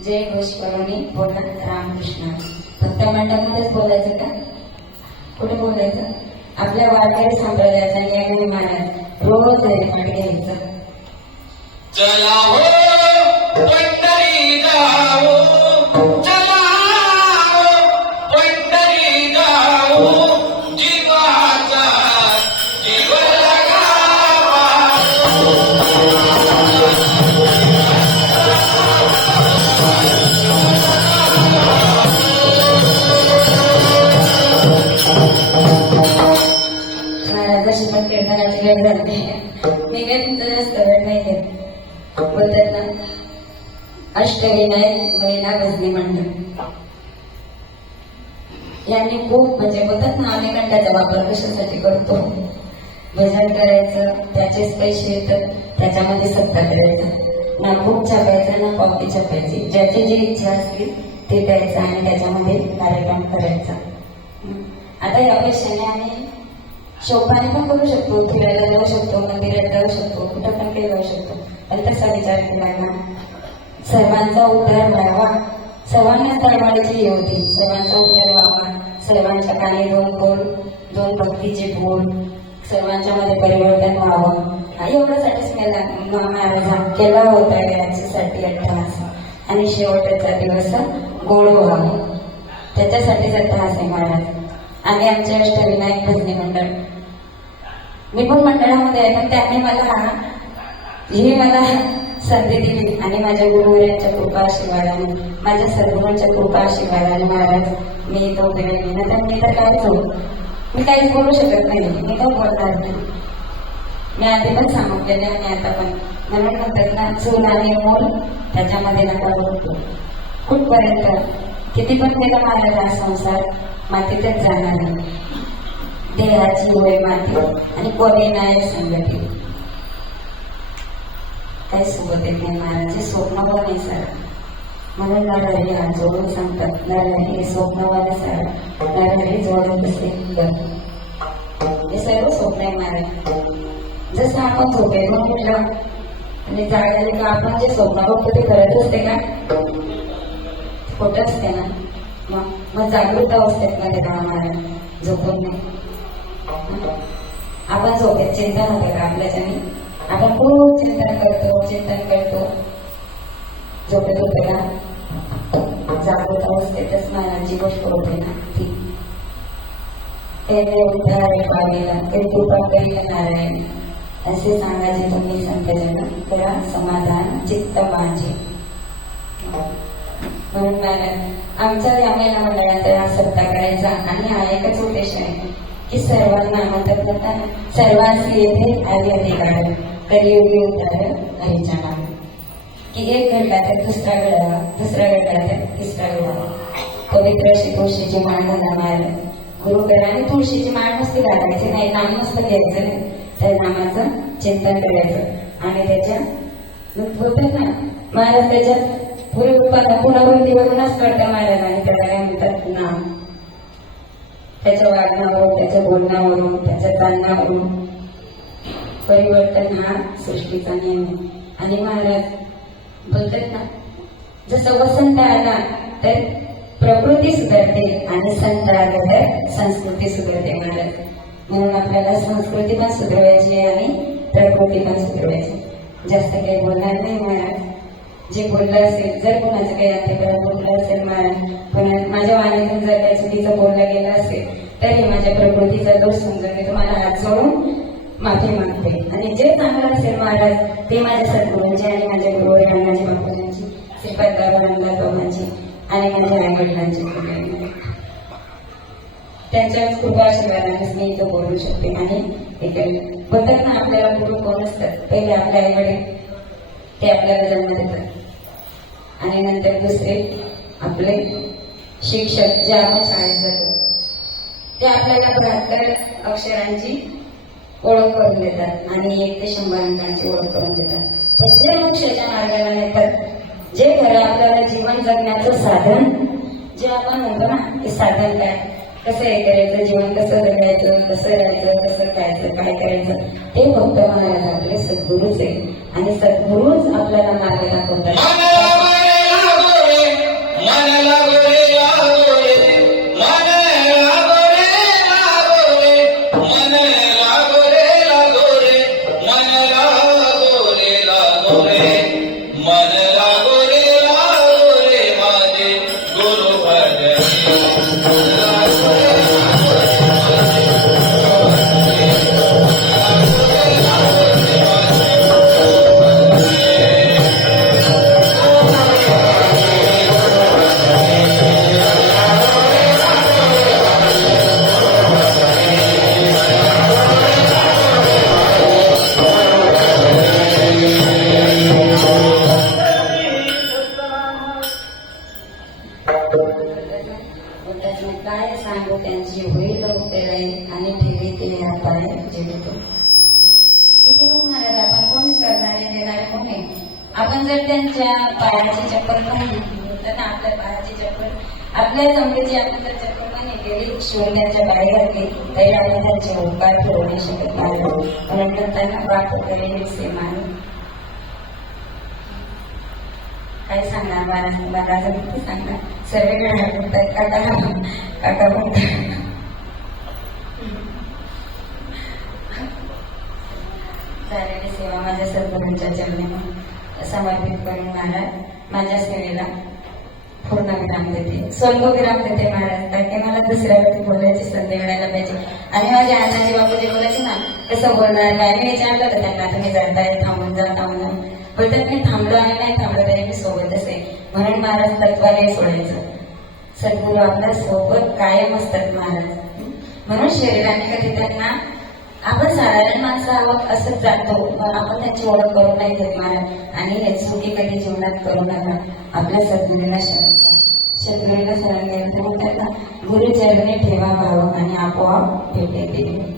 जय घोष करून बोला रामकृष्ण. फक्त मंडळामध्येच बोलायचं का? कुठे बोलायचं? आपल्या वारकरी संप्रदायाचा नियम महाराज रोज हरिपाठ घ्यायचं. चला हो पंढरी जाऊ, चला हो पंढरी जाऊ, जीवाचा जीव लगावा. महाराजाची पण कीर्तनाची वेळ झाली. मी काही तुमचं जास्त वेळ नाही घेत. बोलतात ना अष्टविनायक महिला भजनी मंडळ यांनी खूप म्हणजे बोलतात ना आम्ही कंठाचा वापर कशासाठी करतो. भजन करायचं, त्याचेच पैसे येतात, त्याच्यामध्ये सत्ता करायचं. ना खूप छापायचं ना कॉपी छापायची. ज्याची जी इच्छा असतील ते द्यायचं आणि त्याच्यामध्ये कार्यक्रम करायचा. आता या पैशाने आम्ही शोभाने पण करू शकतो, फिरायला जाऊ शकतो, मंदिरात जाऊ शकतो, कुठं पण काही जाऊ शकतो. पण तसा विचार केला ना सर्वांचा उद्धार व्हावा, सर्वांनाच तळमळीची हे होती. सर्वांचा उद्धार व्हावा, सर्वांच्या कानी दोन भक्तीचे बोल, सर्वांच्या मध्ये परिवर्तन व्हावं. एवढ्यासाठीच महाराज केला होता याच्यासाठी अट्टहास. आणि शेवटचा दिवस गोड व्हावा, त्याच्यासाठीच अट्टहास आहे महाराज. आणि आमचे अष्टविनायक भजनी मंडळ, मी पण मंडळामध्ये आहे, पण त्यांनी मला संधी दिली. आणि माझ्या गुरुवरांच्या कृपा आशीर्वादाने, माझ्या सद्गुरूंच्या कृपा आशीर्वादाने महाराज मी तो गेले ना. तर मी तर काहीच मी काहीच बोलू शकत नाही. मी तो बोलणार नाही. मी आधी पण सांगितलेले आणि आता पण म्हणून म्हणतात ना चूल आणि मोल त्याच्यामध्ये नका बोलतो. कुठपर्यंत किती पण केलं महाराज हा संसार मातीतच जाणार नाही. देहाची होय माती आणि कोणी नाही संगती. काही सोबत येत नाही महाराज. स्वप्न पण नाही सर. म्हणून नरहरी हात जोडून सांगतात, नरहरी स्वप्नवाले सर, नरहरी जोडून असेल. हे सर्व स्वप्न आहे महाराज. जसं आपण झोपेत म्हटलं आणि जागे का आपण जे स्वप्न बघतो ते खरंच असते का? खोटं असते ना. मग जागृत अवस्थेत मध्ये का महाराज झोपून नाही. आपण झोपेत चिंतन होते का आपल्याच्याने? आपण खूप चिंतन करतो. झोपेत होते का? जागृत अवस्थेतच महाराजची गोष्ट होते ना ती. ते उद्धार पावेला ते कृपा करील नारायण, असे सांगायचे तुम्ही संतजन. करा समाधान चित्त माझे. म्हणून महाराज आमचा या महिला मंडळाचा हा सत्ता करायचा आणि हा एकच उद्देश आहे की सर्वांना म्हणतात ना सर्वांशी येथे आधी अधिकार कलियुगी उद्धार हरीच्या नावे. की एक घडला तर दुसरा घडला तर तिसरा घडला. पवित्र अशी गोष्टीची मान घाला महाराज. गुरुकरांनी तुळशीची माळ नुसती घालायची नाही, नाम नुसतं घ्यायचं नाही, त्या नामाचं चिंतन करायचं आणि त्याच्या होतं ना महाराज त्याच्यात पुनरावृत्तीवरूनच कळतं महाराजांनी त्याला काय म्हणतात नाम. त्याच्या वागण्यावरून, त्याच्या बोलण्यावरून, त्याच्या चालण्यावरून परिवर्तन हा सृष्टीचा नियम आहे. आणि महाराज बोलतात ना जसं वसंत आला तर प्रकृती सुधारते आणि संत आला तर संस्कृती सुधारते महाराज. म्हणून आपल्याला संस्कृती पण सुधारायची आणि प्रकृती पण सुधारायची. जास्त काही बोलणार नाही महाराज. जे बोललं असेल, जर कोणाचं काही आतेपर्यंत बोललं असेल महाराज, पण माझ्या वाणीतून जर काही चुकीचं बोललं गेलं असेल तरी माझ्या प्रकृतीचा दोष समजून मी तुम्हाला हात जोडून माफी मागते. आणि जे चांगलं असेल महाराज ते माझ्या सद्गुरूंची आणि माझ्या गुरुवरांची, माझ्या बापूजींची, श्रीपाद बाबांना बाबांची आणि माझ्या आई वडिलांची त्यांच्याच कृपा आशीर्वादानेच मी इथं बोलू शकते. आणि बोलतात ना आपल्याला गुरु कोण असतात, पहिले आपले आई वडील, ते आपल्याला जन्म देतात आणि नंतर दुसरे आपले शिक्षक जे आपण शाळेत जातो ते आपल्याला 72 अक्षरांची ओळख करून देतात आणि 1 ते 100 अंकांची ओळख करून देतात. तर जे मोक्षाच्या मार्गाला नेतात, जे खरं आपल्याला जीवन जगण्याचं साधन, जे आपण म्हणतो ना ते साधन काय, कसं हे करायचं, जीवन कसं जगायचं, कसं राहायचं, कसं खायचं, काय करायचं, ते फक्त म्हणायला आपले सद्गुरूच आहे. आणि सद्गुरूच आपल्याला मार्ग दाखवतात. काय सांगू त्यांची होईल आणि ठेवी ते हाताने जिरतो. किती पण महाराज आपण कोण करणारे देणारे कोण आहे. आपण जर त्यांच्या पायाची चप्पल पण तर ना आपल्या पायाची चप्पल, आपल्या जमलेची आपण जर चप्पल पण केली, शिवून त्यांच्या पाय घातली तरी आपण त्यांचे उपकार ठेवू नाही शकत महाराज. म्हणून त्यांना प्राप्त करेल सेमान. काय सांगणार महाराज, महाराज किती सांगणार, सर्व म्हणतात काका म्हणतात. झालेली सेवा माझ्या सद्गुरूंच्या चरणी समर्पित करून महाराज माझ्या सेवेला पूर्ण विराम देते, स्वल्प विराम देते महाराज. कारण की मला दुसऱ्यावरती बोलायची संधी मिळायला पाहिजे. आणि माझे आजाजी बाबू जे बोलायचे ना कसं बोलणार काय, मी विचारलं होतं त्यांना तुम्ही जाताय थांबून जा थांबून, बोलतात मी थांबलो आणि नाही थांबलो तरी मी सोबतच आहे. म्हणून महाराज तत्वाने सोडायचं. सद्गुरू आपल्या सोबत कायम असतात महाराज. म्हणून शरीराने कधी त्यांना आपण साधारण माणसं आहोत असंच जातो, आपण त्याची ओळख करून नाही घेत महाराज. आणि हे चुकी कधी जीवनात करू नका. आपल्या सद्गुरूला शरण घ्या. सद्गुरूला शरण घ्यायचं मग त्याला गुरुचरणी ठेवा भाव आणि आपोआप भेटेल.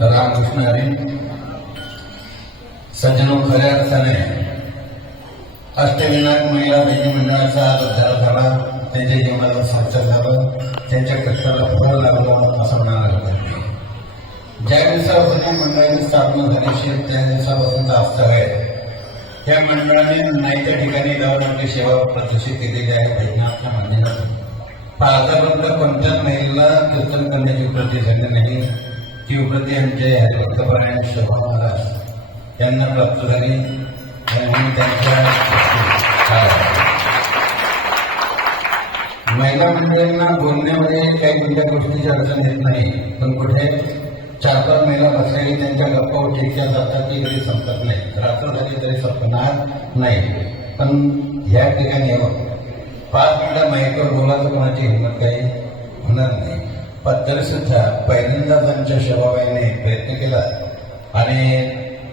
रामकृष्ण हरी. सज्जनो, खऱ्या अर्थाने अष्टविनायक महिला बहिणी मंडळाचा आज उद्धार झाला. त्यांच्या जीवनाला सार्थक झालं, त्यांच्या कष्टाला फळ लागलं असं म्हणायला लागतं. ज्या दिवसापासून मंडळाची स्थापना झाली त्या दिवसापासूनचा आस्था आहे. या मंडळाने नाही त्या ठिकाणी जाऊन आपली सेवा प्रदर्शित केलेली आहे. भजनाच्या मंदिरातून आतापर्यंत कोणत्याच महिलेला कीर्तन करण्याची प्रती झाली नाही. ती उपरती आमचे हरिभक्तपरायण शोभा महाराज यांना प्राप्त झाली आणि त्यांच्या महिला मंडळींना बोलण्यामध्ये काही कोणत्या गोष्टीची अडचण येत नाही, पण कुठे 4-5 महिला बसल्या की त्यांच्या गप्पा टिकल्या जातात की कधी संपत नाही, रात्र झाली तरी संपणार नाही. पण या ठिकाणी 5 मिनिटं माईकवर बोलायचं कोणाची हिंमत काही होणार नाही. पण तरी सुद्धा पहिल्यांदाच आमच्या शोभाबाईने प्रयत्न केला आणि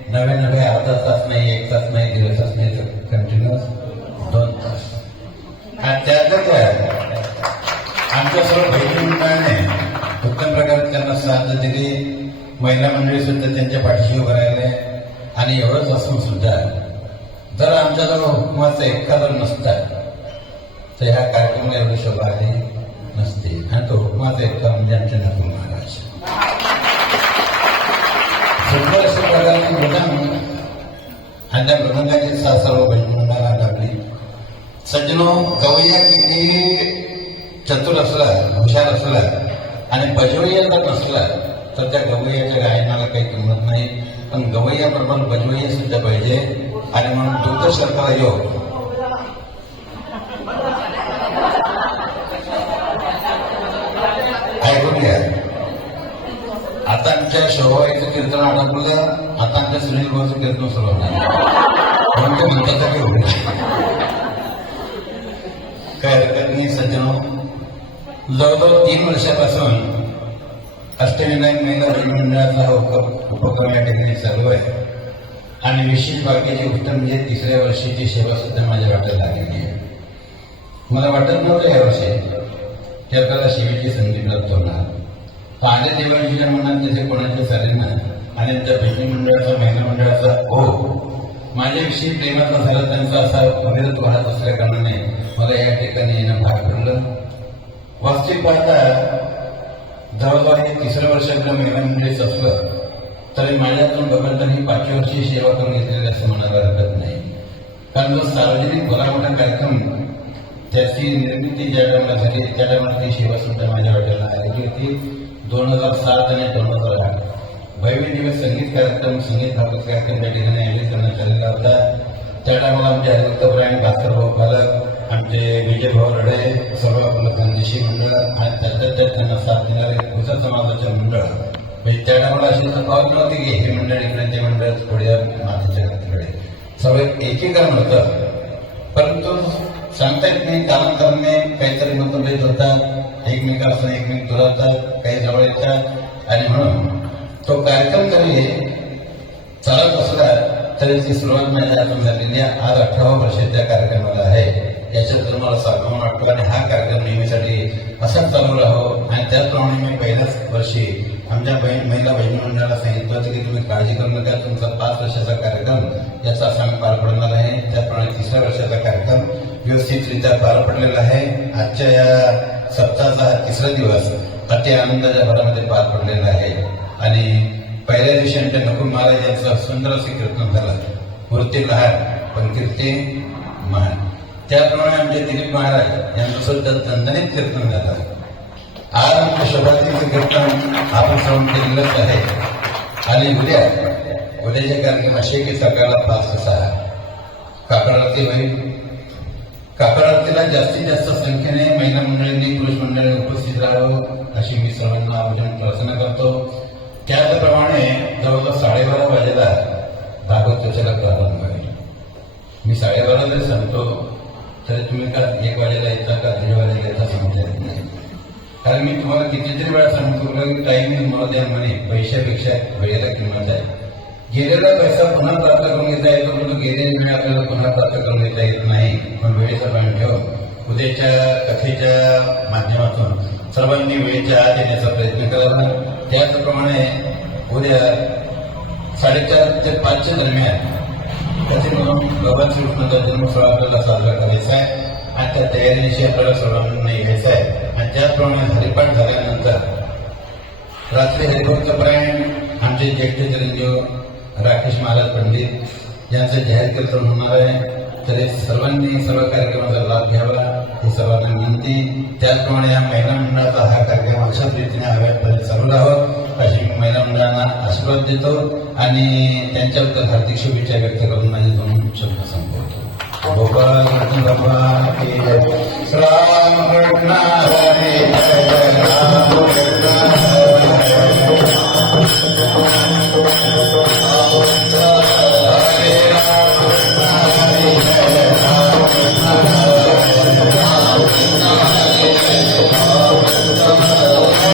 नवे अर्धा तास नाही, 1 तास नाही, 1.5 तास नाही, तर कंटिन्युअस 2 तास. आणि त्यात आमच्या सर्व बहिणी मंडळाने उत्तम प्रकारे त्यांना साथ दिली. महिला मंडळी सुद्धा त्यांच्या पाठीशी उभं राहिले. आणि एवढंच असून सुद्धा जर आमच्याजवळ हुकुमाचा एखादा नसता तर ह्या कार्यक्रमाला एवढी शोभा आली नसते. आणि तो हुकुमाचा एकटा म्हणजे आमचे नकुल महाराज. सुंदर अशा प्रकारचे मृदंग आणि त्या मृदंगाची साथ सर्व बहिणी मंडळाला लागली. सज्जनो, गवैया किती चतुर असला, हुशार असला आणि बजवैया जर नसला तर त्या गवैयाच्या गायनाला काही किंमत नाही. पण गवैयाबरोबर बजवैया सुद्धा पाहिजे. आणि म्हणून दूरदर्शनाला योग ऐकून घ्या. आता आमच्या शोभाबाईचं कीर्तन आटोपलं, आता आमच्या सुनील भाऊचं कीर्तन सुरू होणार. म्हणून ते म्हणतात की होईल काय हरकत नाही. सज्जनो, जवळजवळ 3 वर्षापासून अष्टविनायक महिला मंडळाचा हा उपक्रम या ठिकाणी चालू आहे. आणि विशेष बाकीची गोष्ट म्हणजे 3ऱ्या वर्षीची सेवा सुद्धा माझ्या वाट्याला लागलेली आहे. मला वाटत नव्हतं यावर्षी की आपल्याला सेवेची संधी प्राप्त होणार. पाण्या देवांच्या मनात तिथे कोणाच्या चालेना आणि त्या बहिणी मंडळाचा महिला मंडळाचा माझ्याविषयी प्रेमाचा झाला, त्यांचा असा अविरत वाहत असल्या कारणाने मला या ठिकाणी येणं भाग पडलं. वास्तविक पाहता जवळजवळ हे 3रं वर्ष आपल्या महिला मंडळीच असलं तरी माझ्यातून बघत ही 5व्या वर्षी सेवा करून घेतलेली असं म्हणायला हरकत नाही. कारण जो सार्वजनिक भला मोठा कार्यक्रम त्याची निर्मिती ज्या टायमाला झाली त्या टायमाला ती सेवा सुद्धा माझ्या वाट्याला आलेली होती. 2007 आणि 2008 भव्य दिवस संगीत कार्यक्रम, संगीत भागवत कार्यक्रम त्या ठिकाणी आयोजित करण्यात आलेला होता. त्या टायमाला आमचे हरिभक्त आणि भास्कर भाऊ पालक, आमचे विजय भाऊ रडे, सर्व आपलं खानदेशी मंडळ आणि त्याच्यात त्यांना साथ देणारे गुजर समाजाचे मंडळ. म्हणजे त्या टायमाला अशी तफावत नव्हती की हे मंडळ इकडे ते मंडळ पुढे मातीच्या घातीकडे सर्व एकीकरण होतं. परंतु सांगता येत नाही, कालांतराने काहीतरी मतभेद होतात, एकमेकांपासून एकमेक दुरावतात, काही जवळ येतात. आणि म्हणून तो कार्यक्रम जरी चालत असला तरी ती सुरुवात माझ्या हातून झालेली आहे. आज 18वं वर्ष त्या कार्यक्रमाला आहे. याच्यात मला साधून वाटतो आणि हा कार्यक्रम नेहमीसाठी असाच चालू राहो. आणि त्याचप्रमाणे मी पहिल्याच वर्षी आमच्या महिला बहिणी मंडळाला सांगितलं होतं की तुम्ही काळजी करू नका, तुमचा 5 वर्षाचा कार्यक्रम याचा असा आम्ही पार पडणार आहे. त्याप्रमाणे 3ऱ्या वर्षाचा कार्यक्रम व्यवस्थितरित्या पार पडलेला आहे. आजच्या या सप्ताहाचा 3रा दिवस अति आनंदाच्या भरामध्ये पार पडलेला आहे. आणि पहिल्या दिवशी आमच्या नकुल महाराज यांचं सुंदर असे कीर्तन झालं. मूर्ती लहान पण कीर्ती महान. त्याप्रमाणे आमचे दिलीप महाराज यांचं सुद्धा दणदणीत कीर्तन झालं. आज आमच्या शोभातीचं कीर्तन आपण श्रवण केलेलंच आहे. आणि उद्याचे कार्यक्रम असे की सकाळला 5 ते 6 काकड आरती होईल. काकड आरतीला जास्तीत जास्त संख्येने महिला मंडळींनी, पुरुष मंडळींनी उपस्थित राहावं अशी मी सर्वांना आवर्जून प्रार्थना करतो. त्याचप्रमाणे जवळजवळ 12:30 वाजेला भागवत चर्चेला प्रारंभ होईल. मी 12:30 जरी सांगतो तरी तुम्ही का 1 वाजेला येता का 1:30 वाजेला येता सांगता येत नाही. कारण मी तुम्हाला कितीतरी वेळा सांगतो की टायमिंग मला द्या म्हणे, पैशापेक्षा वेळेला किंमत आहे. गेलेला पैसा पुन्हा प्राप्त करून घेता येतो, परंतु गेलेली वेळ आपल्याला पुन्हा प्राप्त करून घेता येत नाही. पण वेळेचा भान ठेव. उद्याच्या कथेच्या माध्यमातून सर्वांनी वेळेच्या आत येण्याचा प्रयत्न करावा. त्याचप्रमाणे उद्या 4:30 ते 5 दरम्यान त्याचे म्हणून भगवान श्रीकृष्णाचा जन्मोत्सव आपल्याला साजरा करायचा आहे. आणि त्या तयारीनिशी आपल्याला सर्वांना घ्यायचा आहे. आणि त्याचप्रमाणे हरिपाठ झाल्यानंतर रात्री हरिभक्त परायण आमचे ज्येष्ठ चिरंजीव राकेश महाराज पंडित यांचं जाहीर कीर्तन होणार आहे. तरी सर्वांनी सर्व कार्यक्रमाचा लाभ घ्यावा ही सर्वांना विनंती. त्याचप्रमाणे या महिला मंडळाचा हा कार्यक्रम अशाच रीतीने हव्यापर्यंत चालू राहावं अशी महिला मंडळांना आशीर्वाद आशीर्वाद देतो आणि त्यांच्याबद्दल हार्दिक शुभेच्छा व्यक्त करून माझे 2 शब्द संपवतो. गोपाल कृष्ण बाबा की जय. रामकृष्ण हरी जय, रामकृष्ण हरी जय.